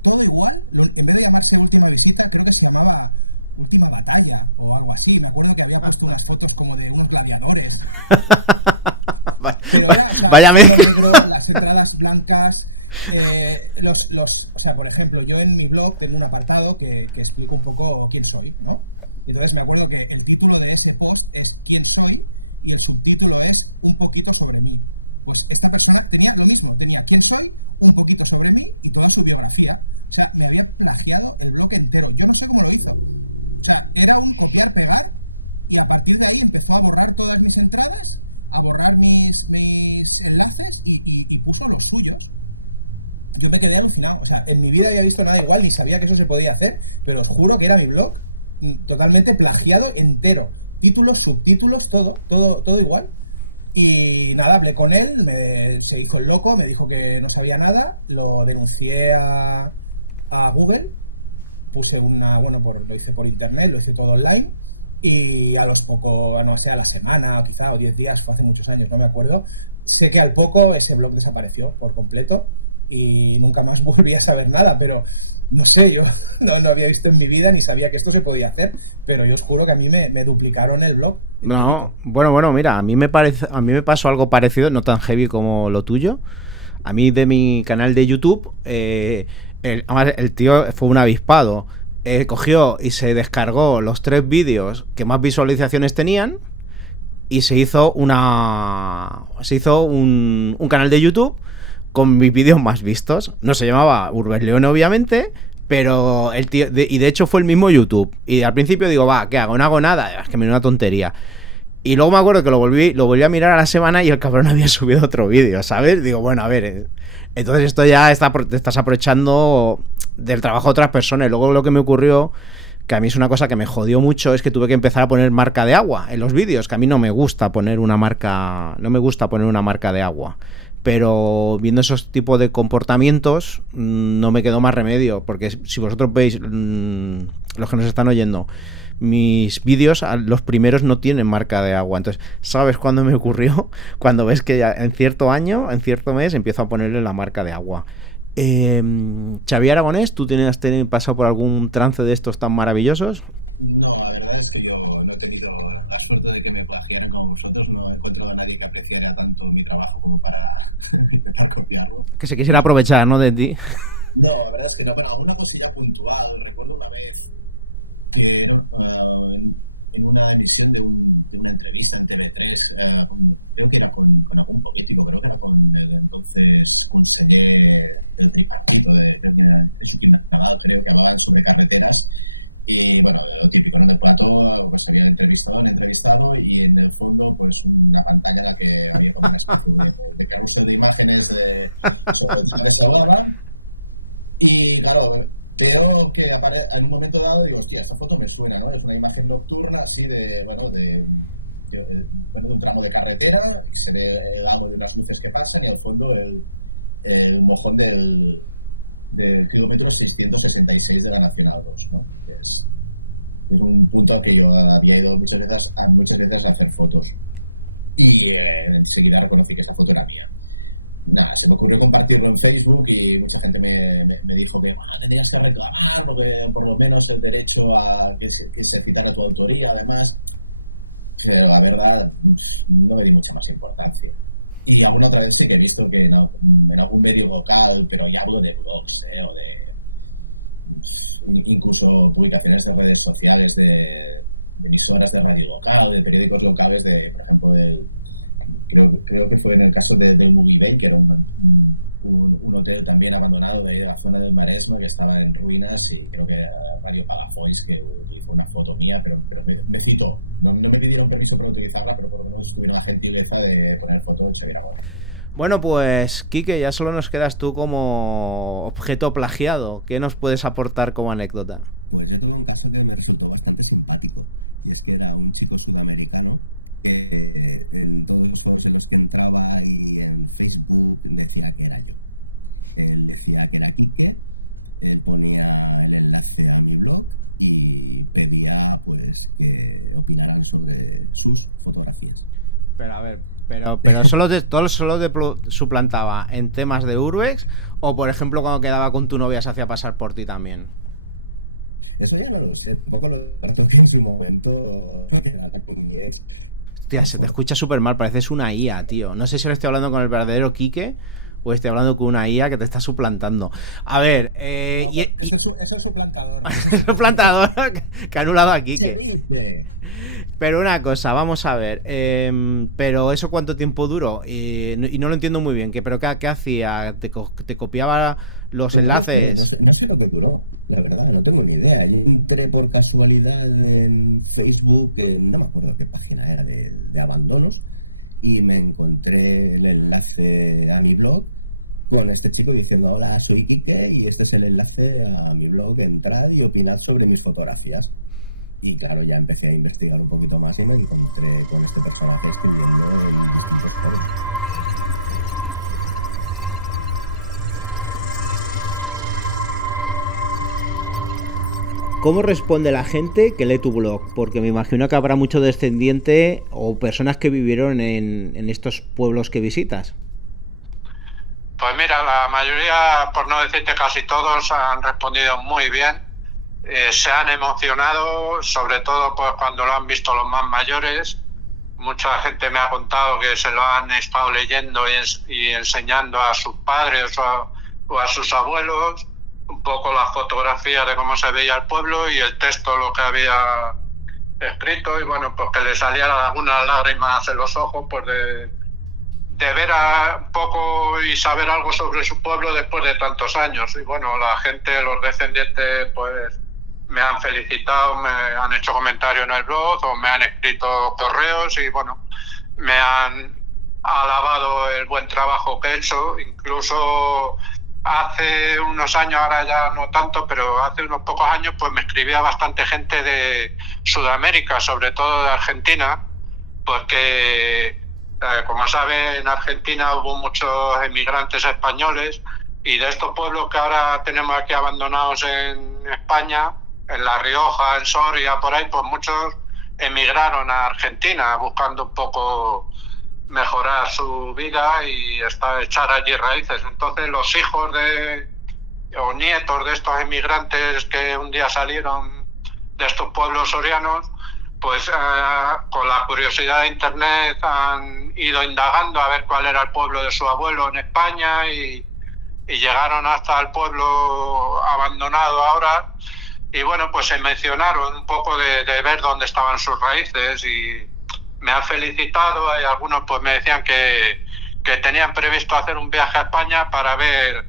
todo igual. En vez de llamarse Última Visita, creo que se llamaba Última Batalla o algo así. Me acuerdo que había puesto unas fotos como de unos gladiadores. Pero era, o sea, el fondo negro, las entradas blancas. O sea, por ejemplo, yo en mi blog tengo un apartado que explico un poco quién soy, ¿no? Y entonces me acuerdo que el título de ese post es ¿Quién soy? Y el subtítulo es Un poquito sobre mí. Pues esta persona tenía lo mismo, tenía ¿Quién soy? Un poquito sobre mí y toda su biografía. O sea, me había plagiado el blog entero. Yo no sé cómo lo hizo. O sea, era un copiar-pegar y a partir de ahí empezó a borrar todas mis entradas, a borrar mis enlaces y puso los suyos. Yo me quedé alucinado. O sea, en mi vida había visto nada igual, ni sabía que eso se podía hacer, pero os juro que era mi blog totalmente plagiado entero, títulos, subtítulos, todo igual. Y nada, hablé con él, se hizo el loco, me dijo que no sabía nada, lo denuncié a Google, puse lo hice por internet, lo hice todo online y a los pocos, no sé, a la semana o quizá o 10 días, fue hace muchos años, no me acuerdo, sé que al poco ese blog desapareció por completo y nunca más volví a saber nada, pero no sé, yo no había visto en mi vida ni sabía que esto se podía hacer, pero yo os juro que a mí me duplicaron el blog. No, bueno, mira, a mí me pasó algo parecido, no tan heavy como lo tuyo. A mí de mi canal de YouTube, el tío fue un avispado. Cogió y se descargó los 3 vídeos que más visualizaciones tenían y se hizo un canal de YouTube con mis vídeos más vistos. No se llamaba Urbesleone, obviamente, pero el tío, y de hecho fue el mismo YouTube. Y al principio digo, ¿qué hago? No hago nada. Es que me da una tontería. Y luego me acuerdo que lo volví a mirar a la semana y el cabrón había subido otro vídeo, ¿sabes? Digo, bueno, a ver, entonces esto ya te estás aprovechando del trabajo de otras personas. Y luego lo que me ocurrió, que a mí es una cosa que me jodió mucho, es que tuve que empezar a poner marca de agua en los vídeos, que a mí no me gusta poner una marca de agua. Pero viendo esos tipos de comportamientos no me quedó más remedio, porque si vosotros veis, los que nos están oyendo, mis vídeos, los primeros no tienen marca de agua. Entonces, ¿sabes cuándo me ocurrió? Cuando ves que ya en cierto año, en cierto mes, empiezo a ponerle la marca de agua. Xavier Aragonés, ¿tú has pasado por algún trance de estos tan maravillosos? No, la verdad es que yo no he tenido la suerte de que me plagiaran como vosotros. No he encontrado a nadie que apreciara tanto mi trabajo como para intentar copiarlo. Que se quisiera aprovechar, ¿no?, de ti. No, la verdad es que no. Bueno, alguna cosilla puntual. Recuerdo una vez que en una emisión de una entrevista en TV3, creo que era con algún político, creo que era con el entonces conseller del tripartito, creo que era Joaquín Nadal, creo que hablaban sobre carreteras. Y bueno, lo típico, ¿no? En el plató pues había entrevistado y en el fondo pues una pantalla en la que había como una especie de carrusel de imágenes sobre lo que se hablaba. Y claro, veo que en un momento dado digo, hostia, esta foto me suena, ¿no? Es una imagen nocturna así de un tramo de carretera, se ve el lago de unas luces que pasan y al fondo el mojón del kilómetro 666 de la Nacional 2, ¿no? Es un punto al que yo había ido muchas veces a hacer fotos y enseguida reconocí que esa foto era mía. Nada, se me ocurrió compartirlo en Facebook y mucha gente me dijo que tendrías que reclamar porque por lo menos el derecho a que se citara tu autoría, además. Pero la verdad no me di mucha más importancia. Y alguna otra vez sí que he visto que en algún medio local, pero ya hablo de blogs, o de incluso publicaciones de redes sociales, de emisoras de radio local, de periódicos locales, por ejemplo, creo que fue en el caso del Movie Bay, que era un hotel también abandonado de la zona del Maresme que estaba en ruinas, y creo que Radio Palafolls que utilizó una foto mía, pero me citó. No me pidieron permiso para utilizarla, pero por lo menos tuvieron la gentileza de poner foto de Xavier Aragonés. Bueno, pues Quique, ya solo nos quedas tú como objeto plagiado. ¿Qué nos puedes aportar como anécdota? Pues yo tuve un caso que me resultó bastante simpático, y es que era un chico sudamericano que en todos los foros en los que entraba y en Facebook decía que era yo. Él decía que era Quique, él ponía el enlace a mi blog y pedía pues que opinaran sobre sus fotografías. Pero a ver, pero solo suplantaba en temas de Urbex, o por ejemplo cuando quedaba con tu novia se hacía pasar por ti también. Eso ya no lo sé, un poco lo toqué en su momento, que era con mi ex. Hostia, se te escucha súper mal, pareces una IA, tío. No sé si ahora estoy hablando con el verdadero Quique o estoy hablando con una IA que te está suplantando. A ver, ese es el suplantador. Es el suplantador que ha anulado a Quique. Se dice. Pero una cosa, vamos a ver. Pero ¿eso cuánto tiempo duró? Y no lo entiendo muy bien. ¿Pero qué hacía? ¿Te copiaba los pues enlaces? No sé lo que duró, la verdad, no tengo ni idea. Yo entré por casualidad en Facebook, no me acuerdo qué página era, de abandonos, y me encontré el enlace a mi blog con este chico diciendo: hola, soy Quique y este es el enlace a mi blog, entrad y opinad sobre mis fotografías. Y claro, ya empecé a investigar un poquito más y me encontré con este personaje escribiendo en distintos foros. ¿Cómo responde la gente que lee tu blog? Porque me imagino que habrá mucho descendiente o personas que vivieron en estos pueblos que visitas. Pues mira, la mayoría, por no decirte casi todos, han respondido muy bien. Se han emocionado, sobre todo pues cuando lo han visto los más mayores. Mucha gente me ha contado que se lo han estado leyendo y enseñando a sus padres o a sus abuelos, un poco las fotografías de cómo se veía el pueblo y el texto, lo que había escrito, y bueno, pues que le salían algunas lágrimas en los ojos pues de ver un poco y saber algo sobre su pueblo después de tantos años. Y bueno, la gente, los descendientes, pues me han felicitado, me han hecho comentarios en el blog o me han escrito correos y bueno, me han alabado el buen trabajo que he hecho. Incluso hace unos años, ahora ya no tanto, pero hace unos pocos años pues me escribía bastante gente de Sudamérica, sobre todo de Argentina, porque como saben, en Argentina hubo muchos emigrantes españoles, y de estos pueblos que ahora tenemos aquí abandonados en España, en La Rioja, en Soria, por ahí, pues muchos emigraron a Argentina buscando un poco mejorar su vida y echar allí raíces. Entonces los hijos o nietos de estos emigrantes que un día salieron de estos pueblos sorianos, pues con la curiosidad de internet han ido indagando a ver cuál era el pueblo de su abuelo en España y llegaron hasta el pueblo abandonado ahora. y bueno, pues se mencionaron un poco de ver dónde estaban sus raíces y me han felicitado. Hay algunos pues me decían que tenían previsto hacer un viaje a España para ver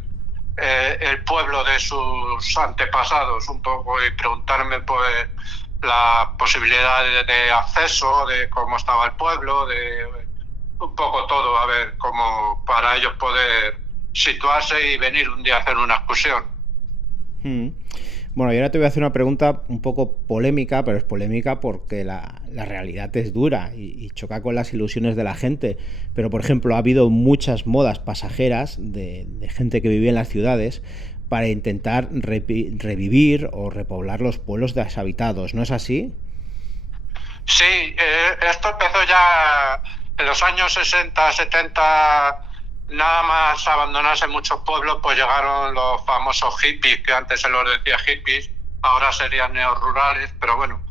el pueblo de sus antepasados un poco y preguntarme pues la posibilidad de acceso, de cómo estaba el pueblo, de un poco todo, a ver cómo para ellos poder situarse y venir un día a hacer una excursión. Bueno, y ahora te voy a hacer una pregunta un poco polémica, pero es polémica porque la realidad es dura y choca con las ilusiones de la gente. Pero, por ejemplo, ha habido muchas modas pasajeras de gente que vivía en las ciudades para intentar revivir o repoblar los pueblos deshabitados, ¿no es así? Sí, esto empezó ya en los años 60, 70. Nada más abandonarse muchos pueblos, pues llegaron los famosos hippies, que antes se los decía hippies, ahora serían neorurales, pero bueno,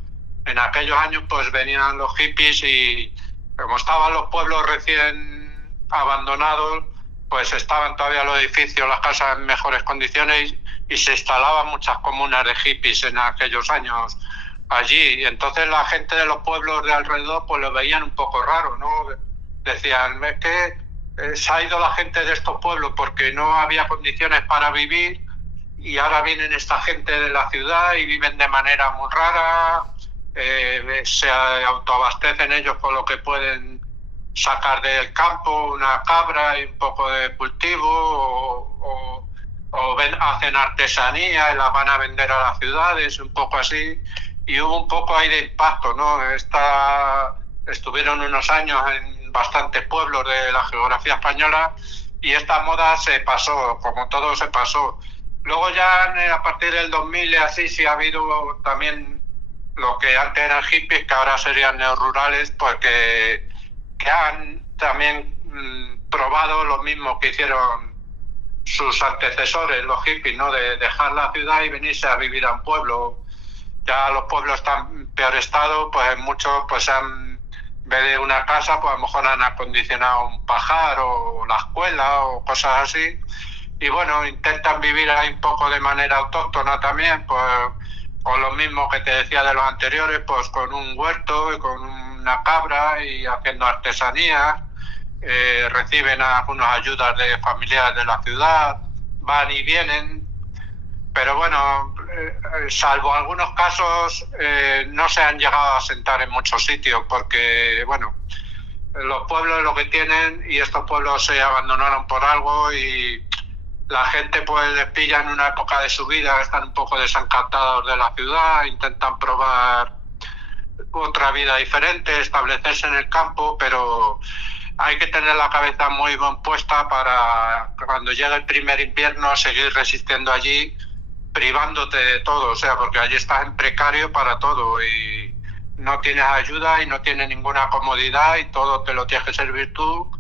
en aquellos años pues venían los hippies y como estaban los pueblos recién abandonados, pues estaban todavía los edificios, las casas en mejores condiciones y se instalaban muchas comunas de hippies en aquellos años allí. Y entonces la gente de los pueblos de alrededor pues lo veían un poco raro, ¿no? Decían, es que se ha ido la gente de estos pueblos porque no había condiciones para vivir y ahora vienen esta gente de la ciudad y viven de manera muy rara, se autoabastecen ellos con lo que pueden sacar del campo, una cabra y un poco de cultivo o hacen artesanía y la van a vender a las ciudades, un poco así, y hubo un poco ahí de impacto, ¿no? Estuvieron unos años en bastantes pueblos de la geografía española y esta moda se pasó, como todo se pasó. Luego ya a partir del 2000 y así sí ha habido también lo que antes eran hippies, que ahora serían neorurales, pues que han también probado lo mismo que hicieron sus antecesores, los hippies, ¿no? De dejar la ciudad y venirse a vivir a un pueblo. Ya los pueblos están en peor estado, pues muchos pues en vez de una casa, pues a lo mejor han acondicionado un pajar o la escuela o cosas así. Y bueno, intentan vivir ahí un poco de manera autóctona también, pues con lo mismo que te decía de los anteriores, pues con un huerto y con una cabra y haciendo artesanía. Reciben algunas ayudas de familiares de la ciudad, van y vienen. Pero bueno, salvo algunos casos, no se han llegado a asentar en muchos sitios porque, bueno, los pueblos lo que tienen y estos pueblos se abandonaron por algo y la gente pues les pilla en una época de su vida, están un poco desencantados de la ciudad, intentan probar otra vida diferente, establecerse en el campo, pero hay que tener la cabeza muy bien puesta para cuando llegue el primer invierno seguir resistiendo allí, privándote de todo, o sea, porque allí estás en precario para todo y no tienes ayuda y no tienes ninguna comodidad y todo te lo tienes que servir tú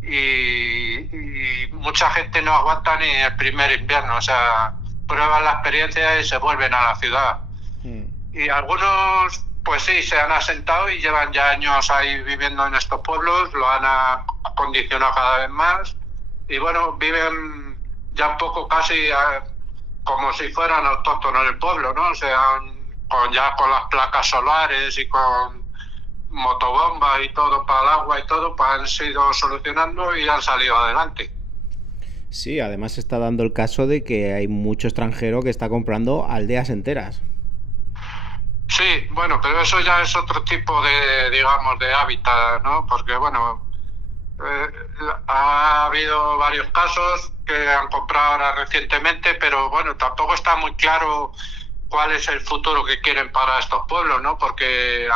y mucha gente no aguanta ni el primer invierno, o sea, prueban la experiencia y se vuelven a la ciudad. Y algunos, pues sí, se han asentado y llevan ya años ahí viviendo en estos pueblos, lo han acondicionado cada vez más y bueno, viven ya un poco casi como si fueran autóctonos del pueblo, ¿no? O sea, con las placas solares y con motobombas y todo para el agua y todo, pues han sido solucionando y han salido adelante. Sí, además se está dando el caso de que hay mucho extranjero que está comprando aldeas enteras. Sí, bueno, pero eso ya es otro tipo de, digamos, de hábitat, ¿no? Porque, bueno, ha habido varios casos que han comprado ahora recientemente, pero bueno, tampoco está muy claro cuál es el futuro que quieren para estos pueblos, ¿no? Porque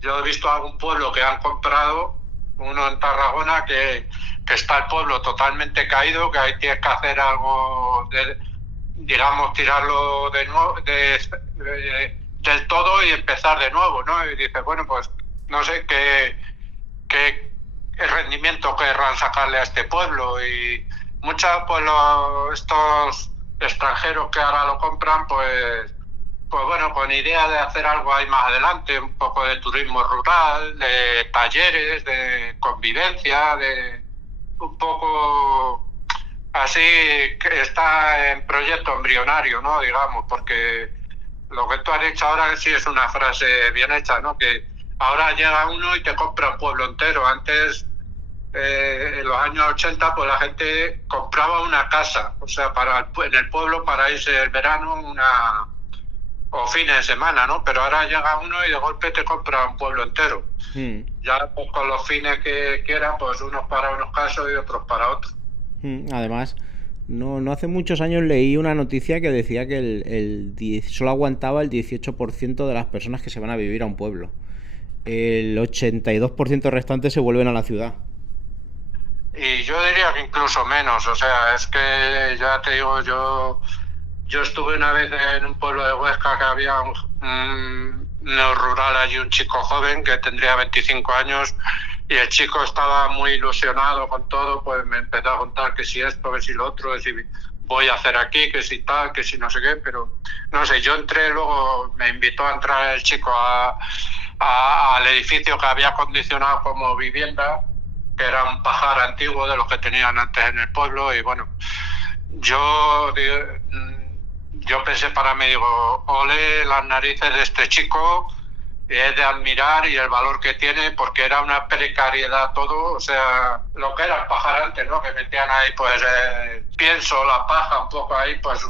yo he visto algún pueblo que han comprado, uno en Tarragona, que está el pueblo totalmente caído, que ahí tienes que hacer algo, digamos, tirarlo de nuevo, del todo y empezar de nuevo, ¿no? Y dices, bueno, pues no sé qué rendimiento querrán sacarle a este pueblo y muchos pues estos extranjeros que ahora lo compran pues bueno, con idea de hacer algo ahí más adelante, un poco de turismo rural, de talleres, de convivencia, de un poco así, que está en proyecto embrionario, ¿no? Digamos, porque lo que tú has dicho ahora sí es una frase bien hecha, ¿no? Que ahora llega uno y te compra un pueblo entero. Antes, en los años 80, pues la gente compraba una casa, o sea, en el pueblo para irse el verano o fines de semana, ¿no? Pero ahora llega uno y de golpe te compra un pueblo entero. Ya pues, con los fines que quieran, pues unos para unos casos y otros para otros. Además, no hace muchos años leí una noticia que decía que solo aguantaba el 18% de las personas que se van a vivir a un pueblo. El 82% restante se vuelven a la ciudad. Y yo diría que incluso menos, o sea, es que ya te digo, yo estuve una vez en un pueblo de Huesca que había un neorrural allí, un chico joven que tendría 25 años y el chico estaba muy ilusionado con todo, pues me empezó a contar que si esto, que si lo otro, que si voy a hacer aquí, que si tal, que si no sé qué, pero no sé, yo entré, luego me invitó a entrar el chico al edificio que había acondicionado como vivienda, que era un pajar antiguo de los que tenían antes en el pueblo, y bueno, yo pensé para mí, digo, ole las narices de este chico, es de admirar y el valor que tiene, porque era una precariedad todo, o sea, lo que era el pajar antes, ¿no? Que metían ahí, pues, pienso, la paja, un poco ahí, pues,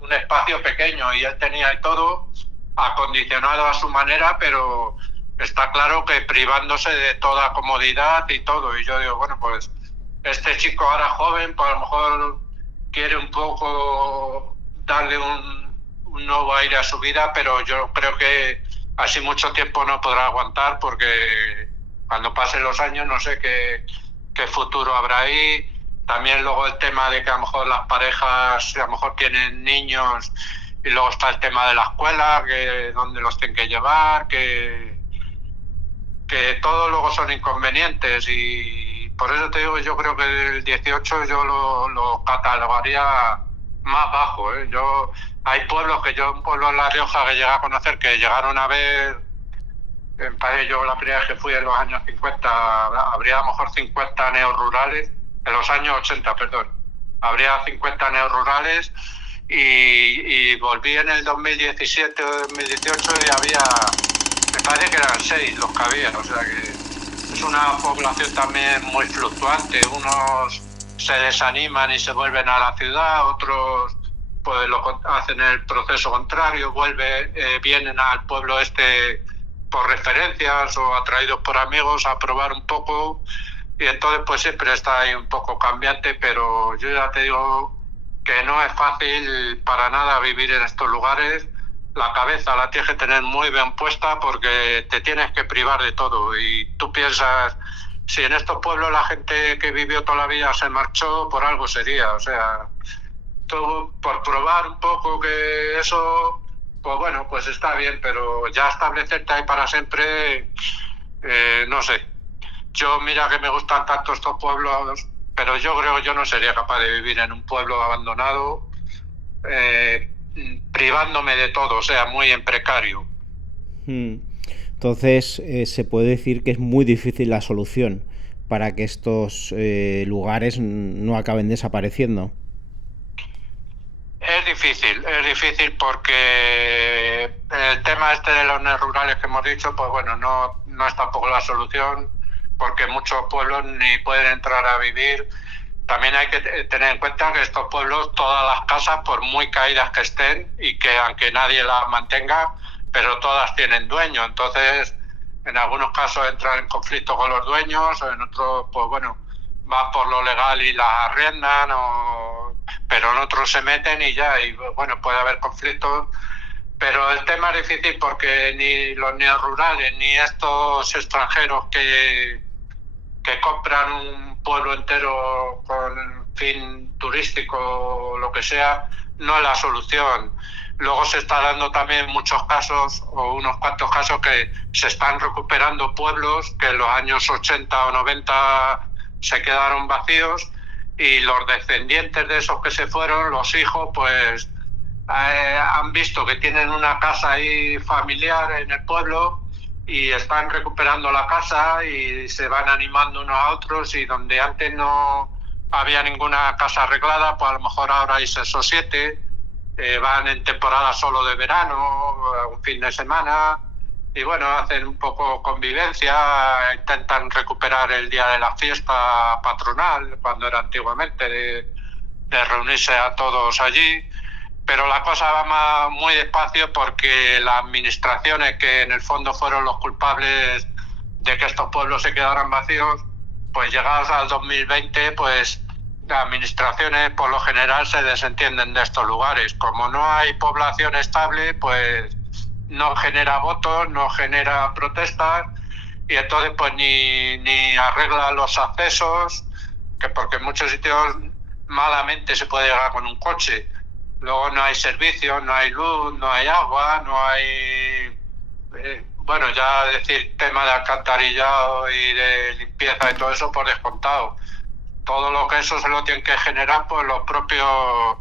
un espacio pequeño, y él tenía ahí todo acondicionado a su manera, pero está claro que privándose de toda comodidad y todo, y yo digo, bueno, pues, este chico ahora joven, pues a lo mejor quiere un poco darle un nuevo aire a su vida, pero yo creo que así mucho tiempo no podrá aguantar, porque cuando pasen los años no sé qué futuro habrá ahí. También luego el tema de que a lo mejor las parejas a lo mejor tienen niños, y luego está el tema de la escuela, que dónde los tienen que llevar, que todo luego son inconvenientes, y por eso te digo, yo creo que el 18 yo lo catalogaría más bajo, ¿eh? Hay pueblos un pueblo en La Rioja que llegué a conocer, que llegaron a ver, en País, yo la primera vez que fui en los años 50, habría a lo mejor 50 neorurales, en los años 80, perdón, habría 50 neorurales, y volví en el 2017 o 2018 y había, me parece que eran 6 los que había, o sea que es una población también muy fluctuante, unos se desaniman y se vuelven a la ciudad, otros pues hacen el proceso contrario, vienen al pueblo este por referencias o atraídos por amigos a probar un poco, y entonces pues siempre está ahí un poco cambiante, pero yo ya te digo que no es fácil para nada vivir en estos lugares. La cabeza la tienes que tener muy bien puesta, porque te tienes que privar de todo, y tú piensas, si en estos pueblos la gente que vivió toda la vida se marchó, por algo sería, o sea, todo por probar un poco que eso, pues bueno, pues está bien, pero ya establecerte ahí para siempre, no sé. Yo mira que me gustan tanto estos pueblos, pero yo creo que yo no sería capaz de vivir en un pueblo abandonado, privándome de todo, o sea, muy en precario. Entonces, se puede decir que es muy difícil la solución para que estos lugares no acaben desapareciendo. Es difícil porque el tema este de los neorurales que hemos dicho, pues bueno, no es tampoco la solución, porque muchos pueblos ni pueden entrar a vivir. También hay que tener en cuenta que estos pueblos, todas las casas, por muy caídas que estén, y que aunque nadie las mantenga, pero todas tienen dueño, entonces en algunos casos entran en conflicto con los dueños, o en otros, pues bueno, van por lo legal y las arriendan, pero en otros se meten y ya, y bueno, puede haber conflictos. Pero el tema es difícil porque ni los neorurales ni estos extranjeros que compran un pueblo entero con fin turístico o lo que sea, no es la solución. Luego se está dando también muchos casos, o unos cuantos casos, que se están recuperando pueblos que en los años 80 o 90 se quedaron vacíos, y los descendientes de esos que se fueron, los hijos, pues han visto que tienen una casa ahí familiar en el pueblo y están recuperando la casa y se van animando unos a otros, y donde antes no había ninguna casa arreglada, pues a lo mejor ahora hay 6 o 7, van en temporada solo de verano, un fin de semana, y bueno, hacen un poco convivencia, intentan recuperar el día de la fiesta patronal, cuando era antiguamente, de reunirse a todos allí. Pero la cosa va muy despacio porque las administraciones, que en el fondo fueron los culpables de que estos pueblos se quedaran vacíos, pues llegados al 2020, pues las administraciones por lo general se desentienden de estos lugares. Como no hay población estable, pues no genera votos, no genera protestas, y entonces pues ni arregla los accesos, que porque en muchos sitios malamente se puede llegar con un coche. Luego no hay servicios, no hay luz, no hay agua, no hay... bueno, ya decir tema de alcantarillado y de limpieza y todo eso por descontado. Todo lo que eso se lo tienen que generar pues los propios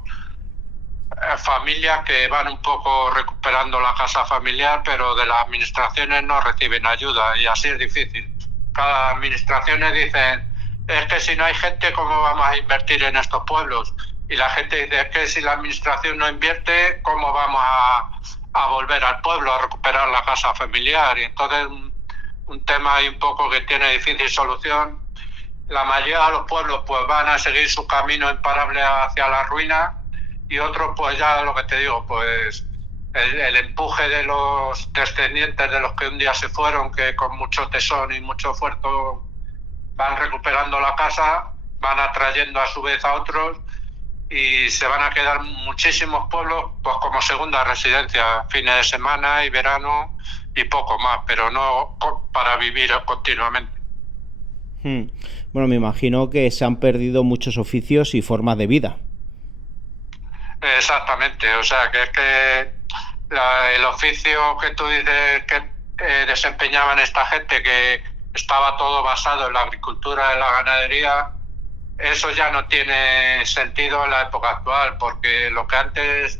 familias que van un poco recuperando la casa familiar, pero de las administraciones no reciben ayuda, y así es difícil. Cada administraciones dicen, es que si no hay gente, ¿cómo vamos a invertir en estos pueblos? Y la gente dice, es que si la administración no invierte, ¿cómo vamos a volver al pueblo, a recuperar la casa familiar? Y entonces un tema ahí un poco que tiene difícil solución. La mayoría de los pueblos pues van a seguir su camino imparable hacia la ruina, y otros pues ya lo que te digo, pues el empuje de los descendientes de los que un día se fueron, que con mucho tesón y mucho esfuerzo van recuperando la casa, van atrayendo a su vez a otros, y se van a quedar muchísimos pueblos pues como segunda residencia, fines de semana y verano y poco más, pero no para vivir continuamente. Bueno, me imagino que se han perdido muchos oficios y formas de vida. Exactamente, o sea que es que el oficio que tú dices que desempeñaban esta gente, que estaba todo basado en la agricultura, en la ganadería, eso ya no tiene sentido en la época actual, porque lo que antes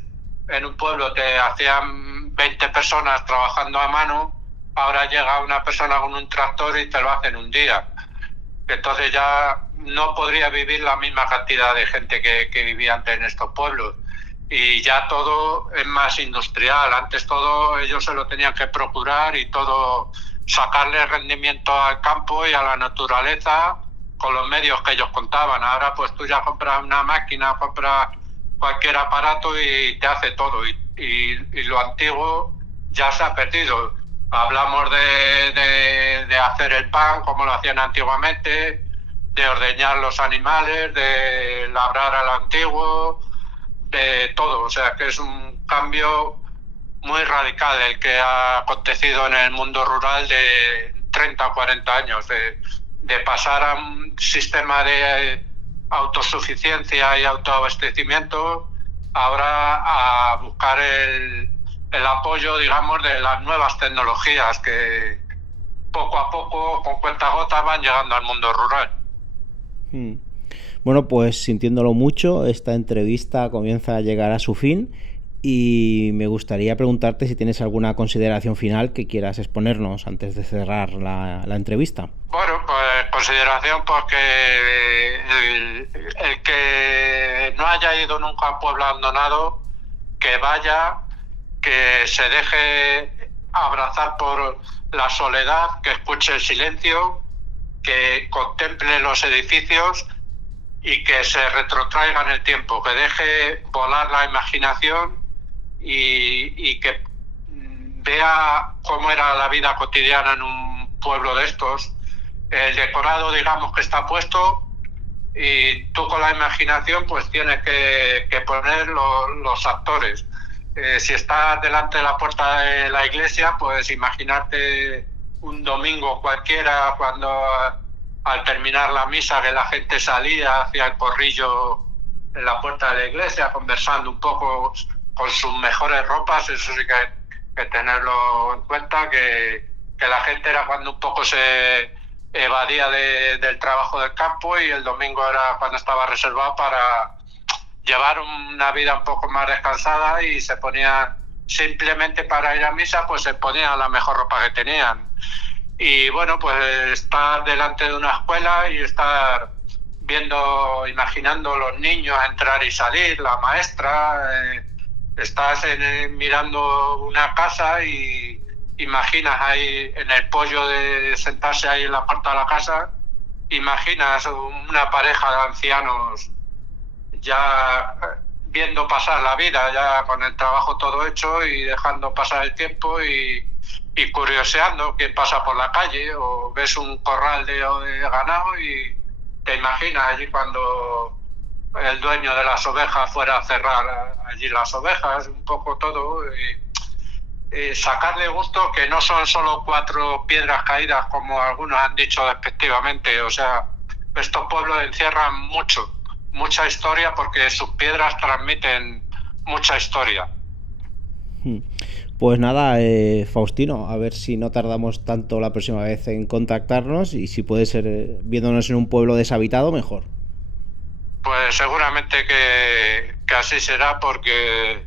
en un pueblo te hacían 20 personas trabajando a mano, ahora llega una persona con un tractor y te lo hace en un día. Entonces ya no podría vivir la misma cantidad de gente que vivía antes en estos pueblos. Y ya todo es más industrial. Antes todo ellos se lo tenían que procurar, y todo sacarle rendimiento al campo y a la naturaleza con los medios que ellos contaban. Ahora pues tú ya compras una máquina, compras cualquier aparato y te hace todo. Y lo antiguo ya se ha perdido. Hablamos de hacer el pan como lo hacían antiguamente, de ordeñar los animales, de labrar al antiguo, de todo. O sea que es un cambio muy radical el que ha acontecido en el mundo rural de 30 o 40 años, de pasar a un sistema de autosuficiencia y autoabastecimiento, ahora a buscar el apoyo, digamos, de las nuevas tecnologías que poco a poco, con cuentagotas, van llegando al mundo rural. Bueno, pues sintiéndolo mucho, esta entrevista comienza a llegar a su fin, y me gustaría preguntarte si tienes alguna consideración final que quieras exponernos antes de cerrar la entrevista. Bueno, pues consideración, porque el que no haya ido nunca a un pueblo abandonado, que vaya, que se deje abrazar por la soledad, que escuche el silencio, que contemple los edificios y que se retrotraiga en el tiempo, que deje volar la imaginación y que vea cómo era la vida cotidiana en un pueblo de estos. El decorado, digamos, que está puesto, y tú con la imaginación pues tienes que poner los actores. Si estás delante de la puerta de la iglesia, pues imaginarte un domingo cualquiera, cuando al terminar la misa que la gente salía hacia el corrillo en la puerta de la iglesia, conversando un poco con sus mejores ropas. Eso sí que hay que tenerlo en cuenta, que la gente era cuando un poco se evadía del trabajo del campo, y el domingo era cuando estaba reservado para llevar una vida un poco más descansada, y se ponían, simplemente para ir a misa, pues se ponían la mejor ropa que tenían. Y bueno, pues estar delante de una escuela y estar viendo, imaginando los niños entrar y salir, la maestra, estás mirando una casa y imaginas ahí en el pollo de sentarse ahí en la puerta de la casa, imaginas una pareja de ancianos ya viendo pasar la vida, ya con el trabajo todo hecho y dejando pasar el tiempo y curioseando qué pasa por la calle, o ves un corral de ganado y te imaginas allí cuando el dueño de las ovejas fuera a cerrar allí las ovejas, un poco todo, y sacarle gusto, que no son solo 4 piedras caídas como algunos han dicho despectivamente. O sea, estos pueblos encierran mucha historia, porque sus piedras transmiten mucha historia. Pues nada, Faustino, a ver si no tardamos tanto la próxima vez en contactarnos, y si puede ser viéndonos en un pueblo deshabitado, mejor. Pues seguramente que así será, porque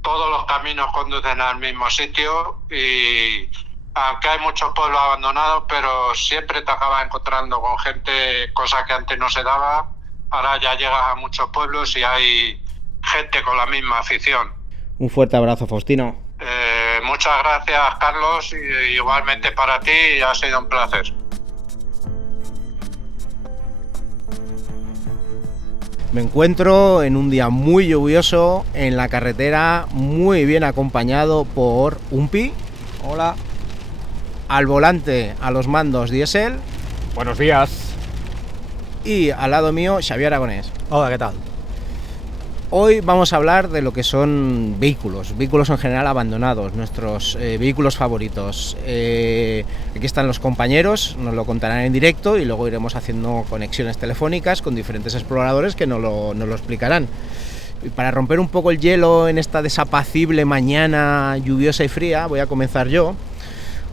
todos los caminos conducen al mismo sitio, y aunque hay muchos pueblos abandonados, pero siempre te acabas encontrando con gente, cosa que antes no se daba. Ahora ya llegas a muchos pueblos y hay gente con la misma afición. Un fuerte abrazo, Faustino. Muchas gracias, Carlos, y igualmente para ti, ha sido un placer. Me encuentro en un día muy lluvioso en la carretera, muy bien acompañado por Umpi. Hola. Al volante, a los mandos, Diesel. Buenos días. Y al lado mío, Xavier Aragonés. Hola, ¿qué tal? Hoy vamos a hablar de lo que son vehículos en general abandonados, nuestros vehículos favoritos. Aquí están los compañeros, nos lo contarán en directo, y luego iremos haciendo conexiones telefónicas con diferentes exploradores que nos lo explicarán. Y para romper un poco el hielo en esta desapacible mañana lluviosa y fría, voy a comenzar yo.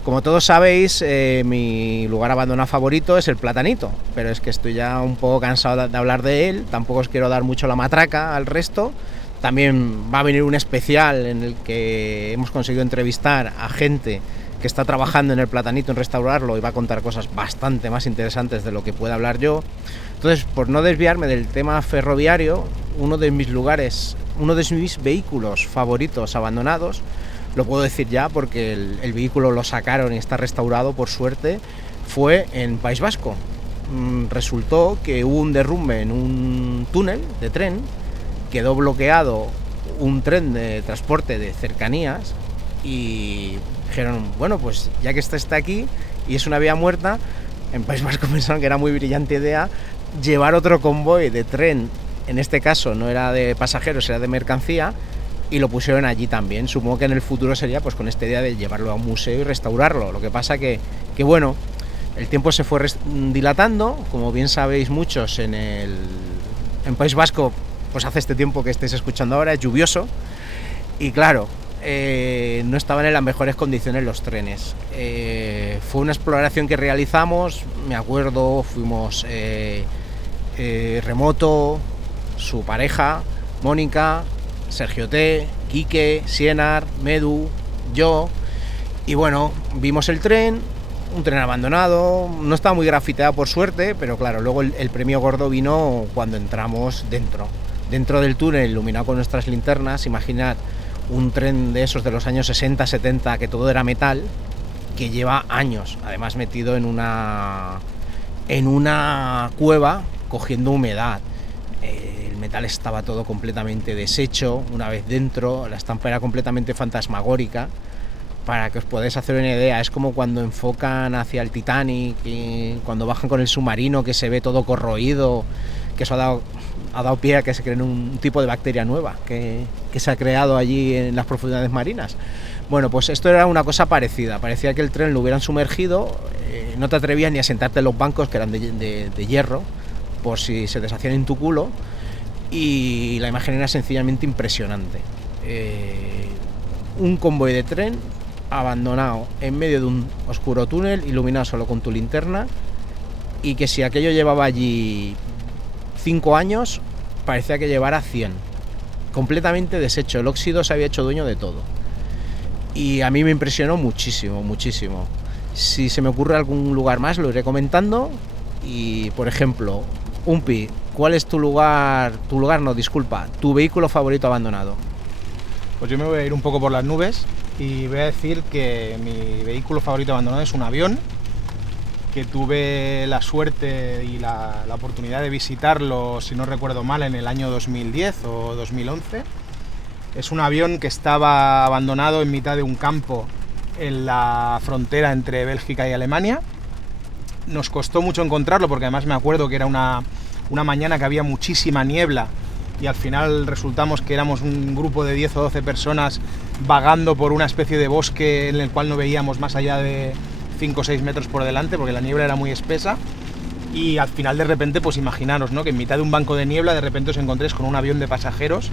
Como todos sabéis, mi lugar abandonado favorito es el Platanito, pero es que estoy ya un poco cansado de hablar de él, tampoco os quiero dar mucho la matraca al resto. También va a venir un especial en el que hemos conseguido entrevistar a gente que está trabajando en el Platanito en restaurarlo, y va a contar cosas bastante más interesantes de lo que pueda hablar yo. Entonces, por no desviarme del tema ferroviario, uno de mis vehículos favoritos abandonados, lo puedo decir ya porque el vehículo lo sacaron y está restaurado, por suerte, fue en País Vasco. Resultó que hubo un derrumbe en un túnel de tren, quedó bloqueado un tren de transporte de cercanías, y dijeron, bueno, pues ya que está aquí y es una vía muerta, en País Vasco pensaron que era muy brillante idea llevar otro convoy de tren, en este caso no era de pasajeros, era de mercancía, y lo pusieron allí también. Supongo que en el futuro sería pues con esta idea de llevarlo a un museo y restaurarlo. Lo que pasa que bueno, el tiempo se fue dilatando, como bien sabéis muchos, en País Vasco, pues hace este tiempo que estáis escuchando ahora, es lluvioso, y claro, no estaban en las mejores condiciones los trenes. Fue una exploración que realizamos, me acuerdo, fuimos Remoto, su pareja, Mónica, Sergio T, Quique, Sienar, Medu, yo, y bueno, vimos el tren, un tren abandonado, no estaba muy grafiteado por suerte, pero claro, luego el premio gordo vino cuando entramos dentro del túnel, iluminado con nuestras linternas. Imaginad un tren de esos de los años 60, 70, que todo era metal, que lleva años, además metido en una cueva cogiendo humedad. El metal estaba todo completamente deshecho. Una vez dentro, la estampa era completamente fantasmagórica. Para que os podáis hacer una idea, es como cuando enfocan hacia el Titanic y cuando bajan con el submarino, que se ve todo corroído, que eso ha dado pie a que se cree un tipo de bacteria nueva que se ha creado allí en las profundidades marinas. Bueno, pues esto era una cosa parecida. Parecía que el tren lo hubieran sumergido, no te atrevías ni a sentarte en los bancos, que eran de hierro, por si se deshacían en tu culo, y la imagen era sencillamente impresionante. Un convoy de tren abandonado en medio de un oscuro túnel, iluminado solo con tu linterna, y que si aquello llevaba allí 5 años, parecía que llevara 100. Completamente deshecho, el óxido se había hecho dueño de todo. Y a mí me impresionó muchísimo, muchísimo. Si se me ocurre algún lugar más, lo iré comentando. Y, por ejemplo, Umpi, ¿cuál es tu vehículo favorito abandonado? Pues yo me voy a ir un poco por las nubes y voy a decir que mi vehículo favorito abandonado es un avión, que tuve la suerte y la oportunidad de visitarlo, si no recuerdo mal, en el año 2010 o 2011. Es un avión que estaba abandonado en mitad de un campo en la frontera entre Bélgica y Alemania. Nos costó mucho encontrarlo porque además me acuerdo que era una mañana que había muchísima niebla y al final resultamos que éramos un grupo de 10 o 12 personas vagando por una especie de bosque en el cual no veíamos más allá de 5 o 6 metros por delante porque la niebla era muy espesa. Y al final de repente, pues imaginaros, ¿no?, que en mitad de un banco de niebla de repente os encontréis con un avión de pasajeros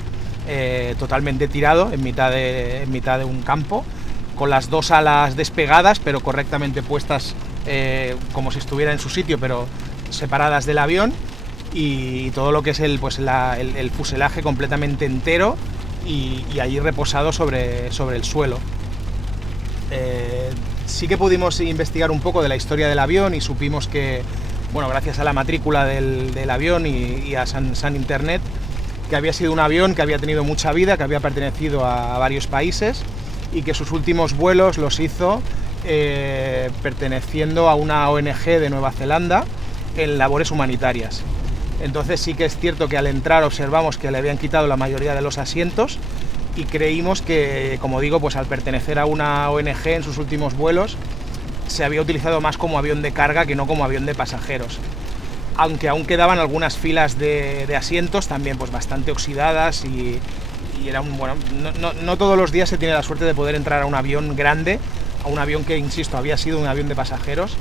totalmente tirado en mitad de un campo, con las dos alas despegadas pero correctamente puestas como si estuviera en su sitio pero separadas del avión, y todo lo que es el fuselaje completamente entero y allí reposado sobre el suelo. Sí que pudimos investigar un poco de la historia del avión y supimos que, bueno, gracias a la matrícula del avión y a San Internet, que había sido un avión que había tenido mucha vida, que había pertenecido a varios países y que sus últimos vuelos los hizo perteneciendo a una ONG de Nueva Zelanda en labores humanitarias. Entonces sí que es cierto que al entrar observamos que le habían quitado la mayoría de los asientos y creímos que, como digo, pues al pertenecer a una ONG en sus últimos vuelos se había utilizado más como avión de carga que no como avión de pasajeros. Aunque aún quedaban algunas filas de asientos también pues bastante oxidadas y era no todos los días se tiene la suerte de poder entrar a un avión grande, a un avión que, insisto, había sido un avión de pasajeros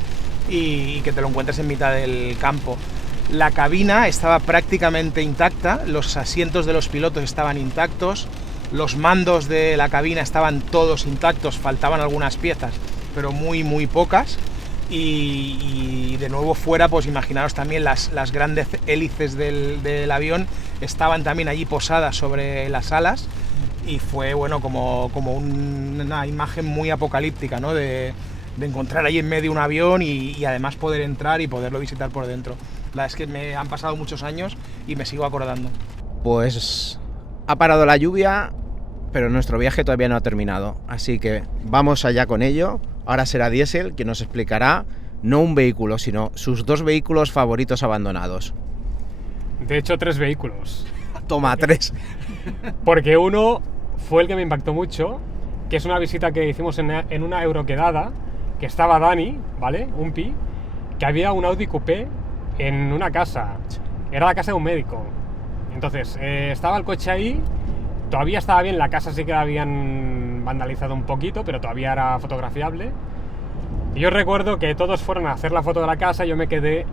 y que te lo encuentres en mitad del campo. La cabina estaba prácticamente intacta, los asientos de los pilotos estaban intactos, los mandos de la cabina estaban todos intactos, faltaban algunas piezas, pero muy pocas. Y de nuevo fuera, pues imaginaros también las grandes hélices del avión estaban también allí posadas sobre las alas y fue, bueno, como una imagen muy apocalíptica, ¿no?, de encontrar ahí en medio un avión y además poder entrar y poderlo visitar por dentro. La verdad es que me han pasado muchos años y me sigo acordando. Pues ha parado la lluvia, pero nuestro viaje todavía no ha terminado, así que vamos allá con ello. Ahora será Diesel quien nos explicará no un vehículo, sino sus dos vehículos favoritos abandonados. De hecho, 3 vehículos. Toma, 3. Porque uno fue el que me impactó mucho, que es una visita que hicimos en una Euroquedada, que estaba Dani, ¿vale? Un pi, que había un Audi Coupé en una casa. Era la casa de un médico. Entonces, estaba el coche ahí, todavía estaba bien, la casa sí que la habían vandalizado un poquito, pero todavía era fotografiable. Y yo recuerdo que todos fueron a hacer la foto de la casa y yo me quedé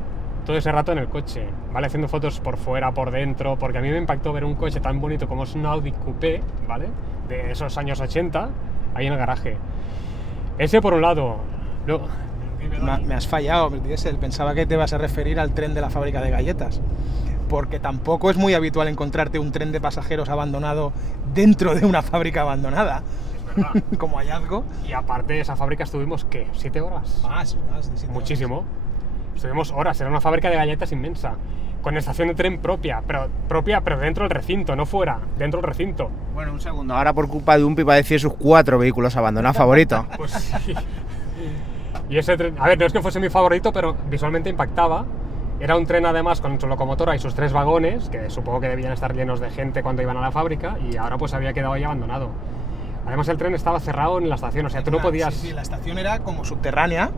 todo ese rato en el coche, ¿vale? Haciendo fotos por fuera, por dentro, porque a mí me impactó ver un coche tan bonito como es un Audi Coupé, ¿vale?, de esos años 80, ahí en el garaje. Ese por un lado. Luego, me has fallado, Diesel. Pensaba que te vas a referir al tren de la fábrica de galletas, porque tampoco es muy habitual encontrarte un tren de pasajeros abandonado dentro de una fábrica abandonada. Como hallazgo. Y aparte de esa fábrica estuvimos, ¿qué? ¿7 horas? Más de 7 Muchísimo. horas. Estuvimos horas, era una fábrica de galletas inmensa, con estación de tren propia, pero dentro del recinto, no fuera, dentro del recinto. Bueno, un segundo, ahora por culpa de Umpi va a decir sus 4 vehículos abandonados favoritos. Pues sí. Y ese tren, a ver, no es que fuese mi favorito, pero visualmente impactaba. Era un tren además con su locomotora y sus 3 vagones, que supongo que debían estar llenos de gente cuando iban a la fábrica, y ahora pues había quedado ahí abandonado. Además el tren estaba cerrado en la estación, o sea, tú no podías... Sí, la estación era como subterránea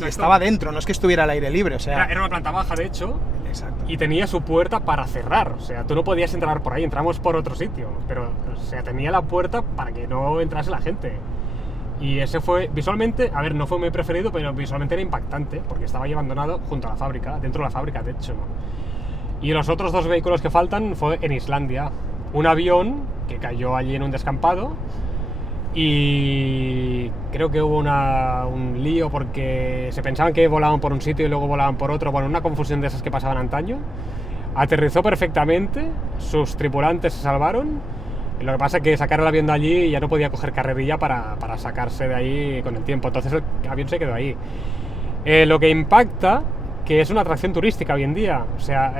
y estaba dentro, no es que estuviera al aire libre, o sea... Era una planta baja, de hecho. Exacto. Y tenía su puerta para cerrar, o sea, tú no podías entrar por ahí, entramos por otro sitio, pero, o sea, tenía la puerta para que no entrase la gente. Y ese fue, visualmente, a ver, no fue mi preferido, pero visualmente era impactante, porque estaba ahí abandonado junto a la fábrica, dentro de la fábrica, de hecho. Y los otros 2 vehículos que faltan fue en Islandia. Un avión que cayó allí en un descampado, y creo que hubo un lío porque se pensaban que volaban por un sitio y luego volaban por otro, bueno, una confusión de esas que pasaban antaño. Aterrizó perfectamente, sus tripulantes se salvaron, lo que pasa es que sacaron el avión de allí y ya no podía coger carrerilla para sacarse de ahí con el tiempo, entonces el avión se quedó ahí. Lo que impacta, que es una atracción turística hoy en día, o sea,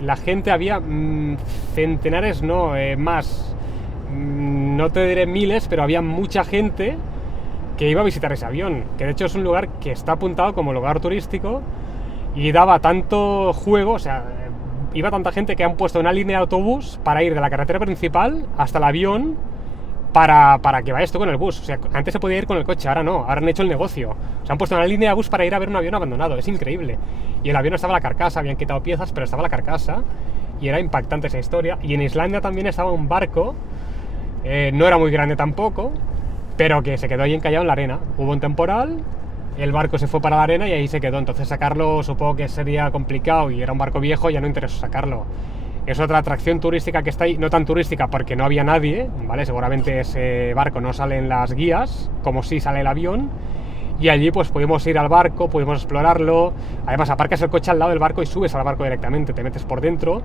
la gente había centenares, no, más, no te diré miles, pero había mucha gente que iba a visitar ese avión, que de hecho es un lugar que está apuntado como lugar turístico y daba tanto juego, o sea, iba tanta gente que han puesto una línea de autobús para ir de la carretera principal hasta el avión para que vayas tú con el bus. O sea, antes se podía ir con el coche, ahora no, ahora han hecho el negocio. O sea, han puesto una línea de bus para ir a ver un avión abandonado, es increíble. Y el avión estaba la carcasa, habían quitado piezas, pero estaba la carcasa y era impactante esa historia. Y en Islandia también estaba un barco, no era muy grande tampoco, pero que se quedó ahí encallado en la arena. Hubo un temporal, el barco se fue para la arena y ahí se quedó. Entonces sacarlo supongo que sería complicado y era un barco viejo, ya no interesó sacarlo. Es otra atracción turística que está ahí, no tan turística porque no había nadie, ¿vale? Seguramente ese barco no sale en las guías, como sí sale el avión. Y allí pues pudimos ir al barco, pudimos explorarlo. Además aparcas el coche al lado del barco y subes al barco directamente, te metes por dentro.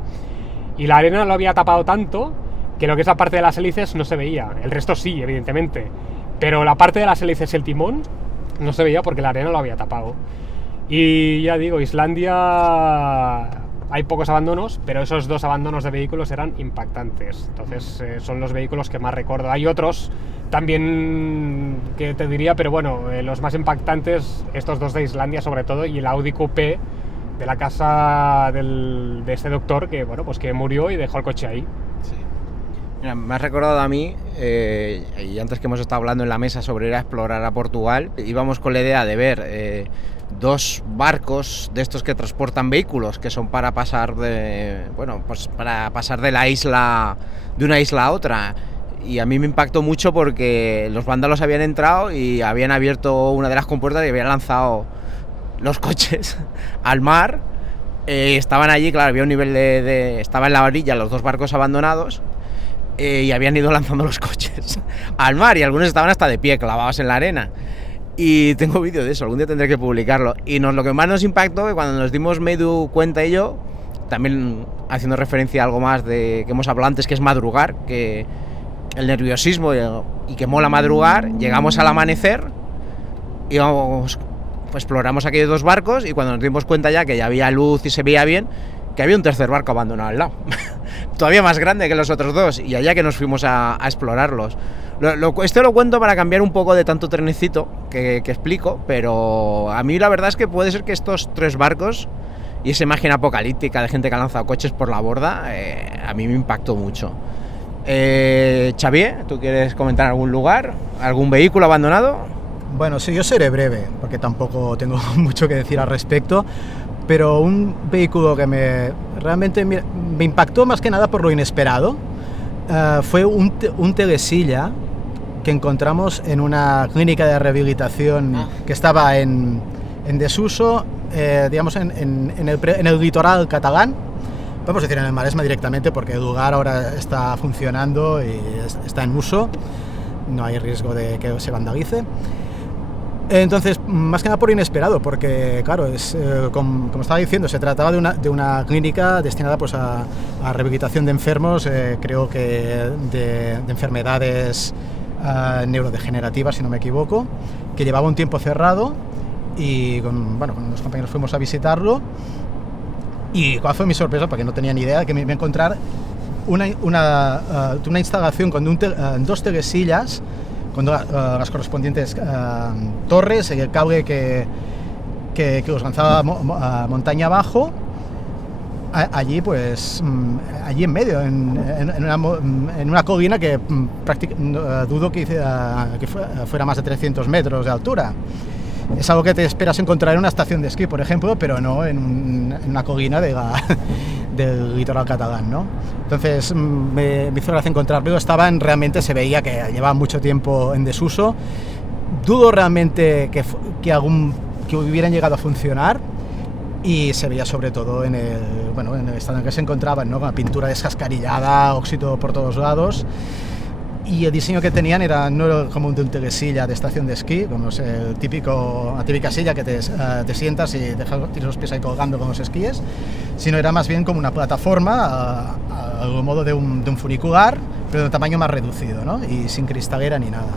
Y la arena lo había tapado tanto que lo que es la parte de las hélices no se veía. El resto sí, evidentemente. Pero la parte de las hélices y el timón no se veía porque la arena lo había tapado. Y ya digo, Islandia hay pocos abandonos, pero esos 2 abandonos de vehículos eran impactantes. Entonces son los vehículos que más recuerdo. Hay otros también que te diría, pero bueno, los más impactantes, estos 2 de Islandia sobre todo, y el Audi Coupé de la casa de este doctor que, bueno, pues que murió y dejó el coche ahí. Sí. Mira, me has recordado a mí, y antes que hemos estado hablando en la mesa sobre ir a explorar a Portugal, íbamos con la idea de ver 2 barcos de estos que transportan vehículos, que son para pasar de la isla, de una isla a otra. Y a mí me impactó mucho porque los vándalos habían entrado y habían abierto una de las compuertas y habían lanzado los coches al mar. Estaban allí, claro, había un nivel estaba en la orilla los 2 barcos abandonados y habían ido lanzando los coches al mar y algunos estaban hasta de pie, clavados en la arena. Y tengo vídeo de eso, algún día tendré que publicarlo. Y lo que más nos impactó, que cuando nos dimos Meidu cuenta y yo, también haciendo referencia a algo más de que hemos hablado antes, que es madrugar, que el nerviosismo y que mola madrugar, llegamos al amanecer, íbamos, pues exploramos aquellos 2 barcos y cuando nos dimos cuenta ya que ya había luz y se veía bien, que había un tercer barco abandonado al lado, todavía más grande que los otros 2, y allá que nos fuimos a explorarlos. Esto lo cuento para cambiar un poco de tanto trenecito que explico, pero a mí la verdad es que puede ser que estos 3 barcos y esa imagen apocalíptica de gente que ha lanzado coches por la borda, a mí me impactó mucho. Xavier, ¿tú quieres comentar algún lugar, algún vehículo abandonado? Bueno, sí, yo seré breve, porque tampoco tengo mucho que decir al respecto, pero un vehículo que realmente me impactó más que nada por lo inesperado, fue un telesilla que encontramos en una clínica de rehabilitación que estaba en desuso, digamos en el litoral catalán. Vamos a decir en el Maresme directamente porque el lugar ahora está funcionando y está en uso, no hay riesgo de que se vandalice. Entonces, más que nada por inesperado, porque claro, como estaba diciendo, se trataba de una clínica destinada pues a rehabilitación de enfermos, creo que de enfermedades neurodegenerativas, si no me equivoco, que llevaba un tiempo cerrado y con unos compañeros fuimos a visitarlo. Y cuál fue mi sorpresa, porque no tenía ni idea de que me iba a encontrar una instalación con 2 telesillas, con las correspondientes torres y el cable que los lanzaba montaña abajo, allí pues allí en medio, en una colina que dudo que fuera más de 300 metros de altura. Es algo que te esperas encontrar en una estación de esquí, por ejemplo, pero no en una colina del litoral catalán, ¿no? Entonces me hizo gracia encontrarlo. Realmente se veía que llevaba mucho tiempo en desuso. Dudo realmente que hubieran llegado a funcionar, y se veía sobre todo en el estado en que se encontraban, ¿no? Con la pintura descascarillada, óxido por todos lados. Y el diseño que tenían no era como un de un telesilla de estación de esquí, como es la típica silla que te sientas y tienes los pies ahí colgando con los esquíes, sino era más bien como una plataforma, a modo de un funicular, pero de tamaño más reducido, ¿no? Y sin cristalera ni nada.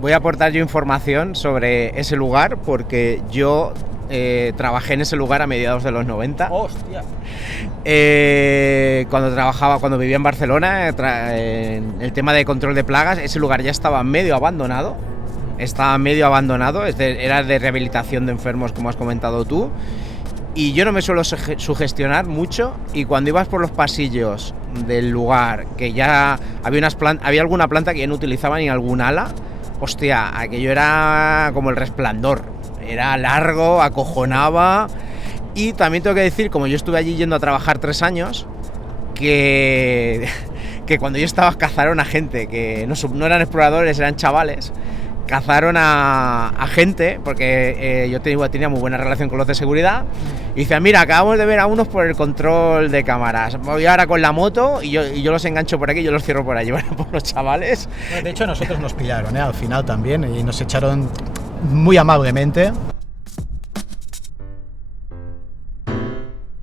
Voy a aportar yo información sobre ese lugar porque yo trabajé en ese lugar a mediados de los 90. ¡Hostia! Cuando vivía en Barcelona, en el tema de control de plagas, ese lugar ya estaba medio abandonado. Era de rehabilitación de enfermos, como has comentado tú. Y yo no me suelo sugestionar mucho, y cuando ibas por los pasillos del lugar, que ya había alguna planta que ya no utilizaban ni algún ala, hostia, aquello era como El Resplandor. Era largo, acojonaba. Y también tengo que decir, como yo estuve allí yendo a trabajar 3 años, que cuando yo estaba cazaron a gente, que no eran exploradores, eran chavales. Cazaron a gente, porque yo tenía muy buena relación con los de seguridad, y decían, mira, acabamos de ver a unos por el control de cámaras, voy ahora con la moto y yo los engancho por aquí y yo los cierro por allí, bueno, por los chavales. De hecho, nosotros nos pillaron, al final también, y nos echaron muy amablemente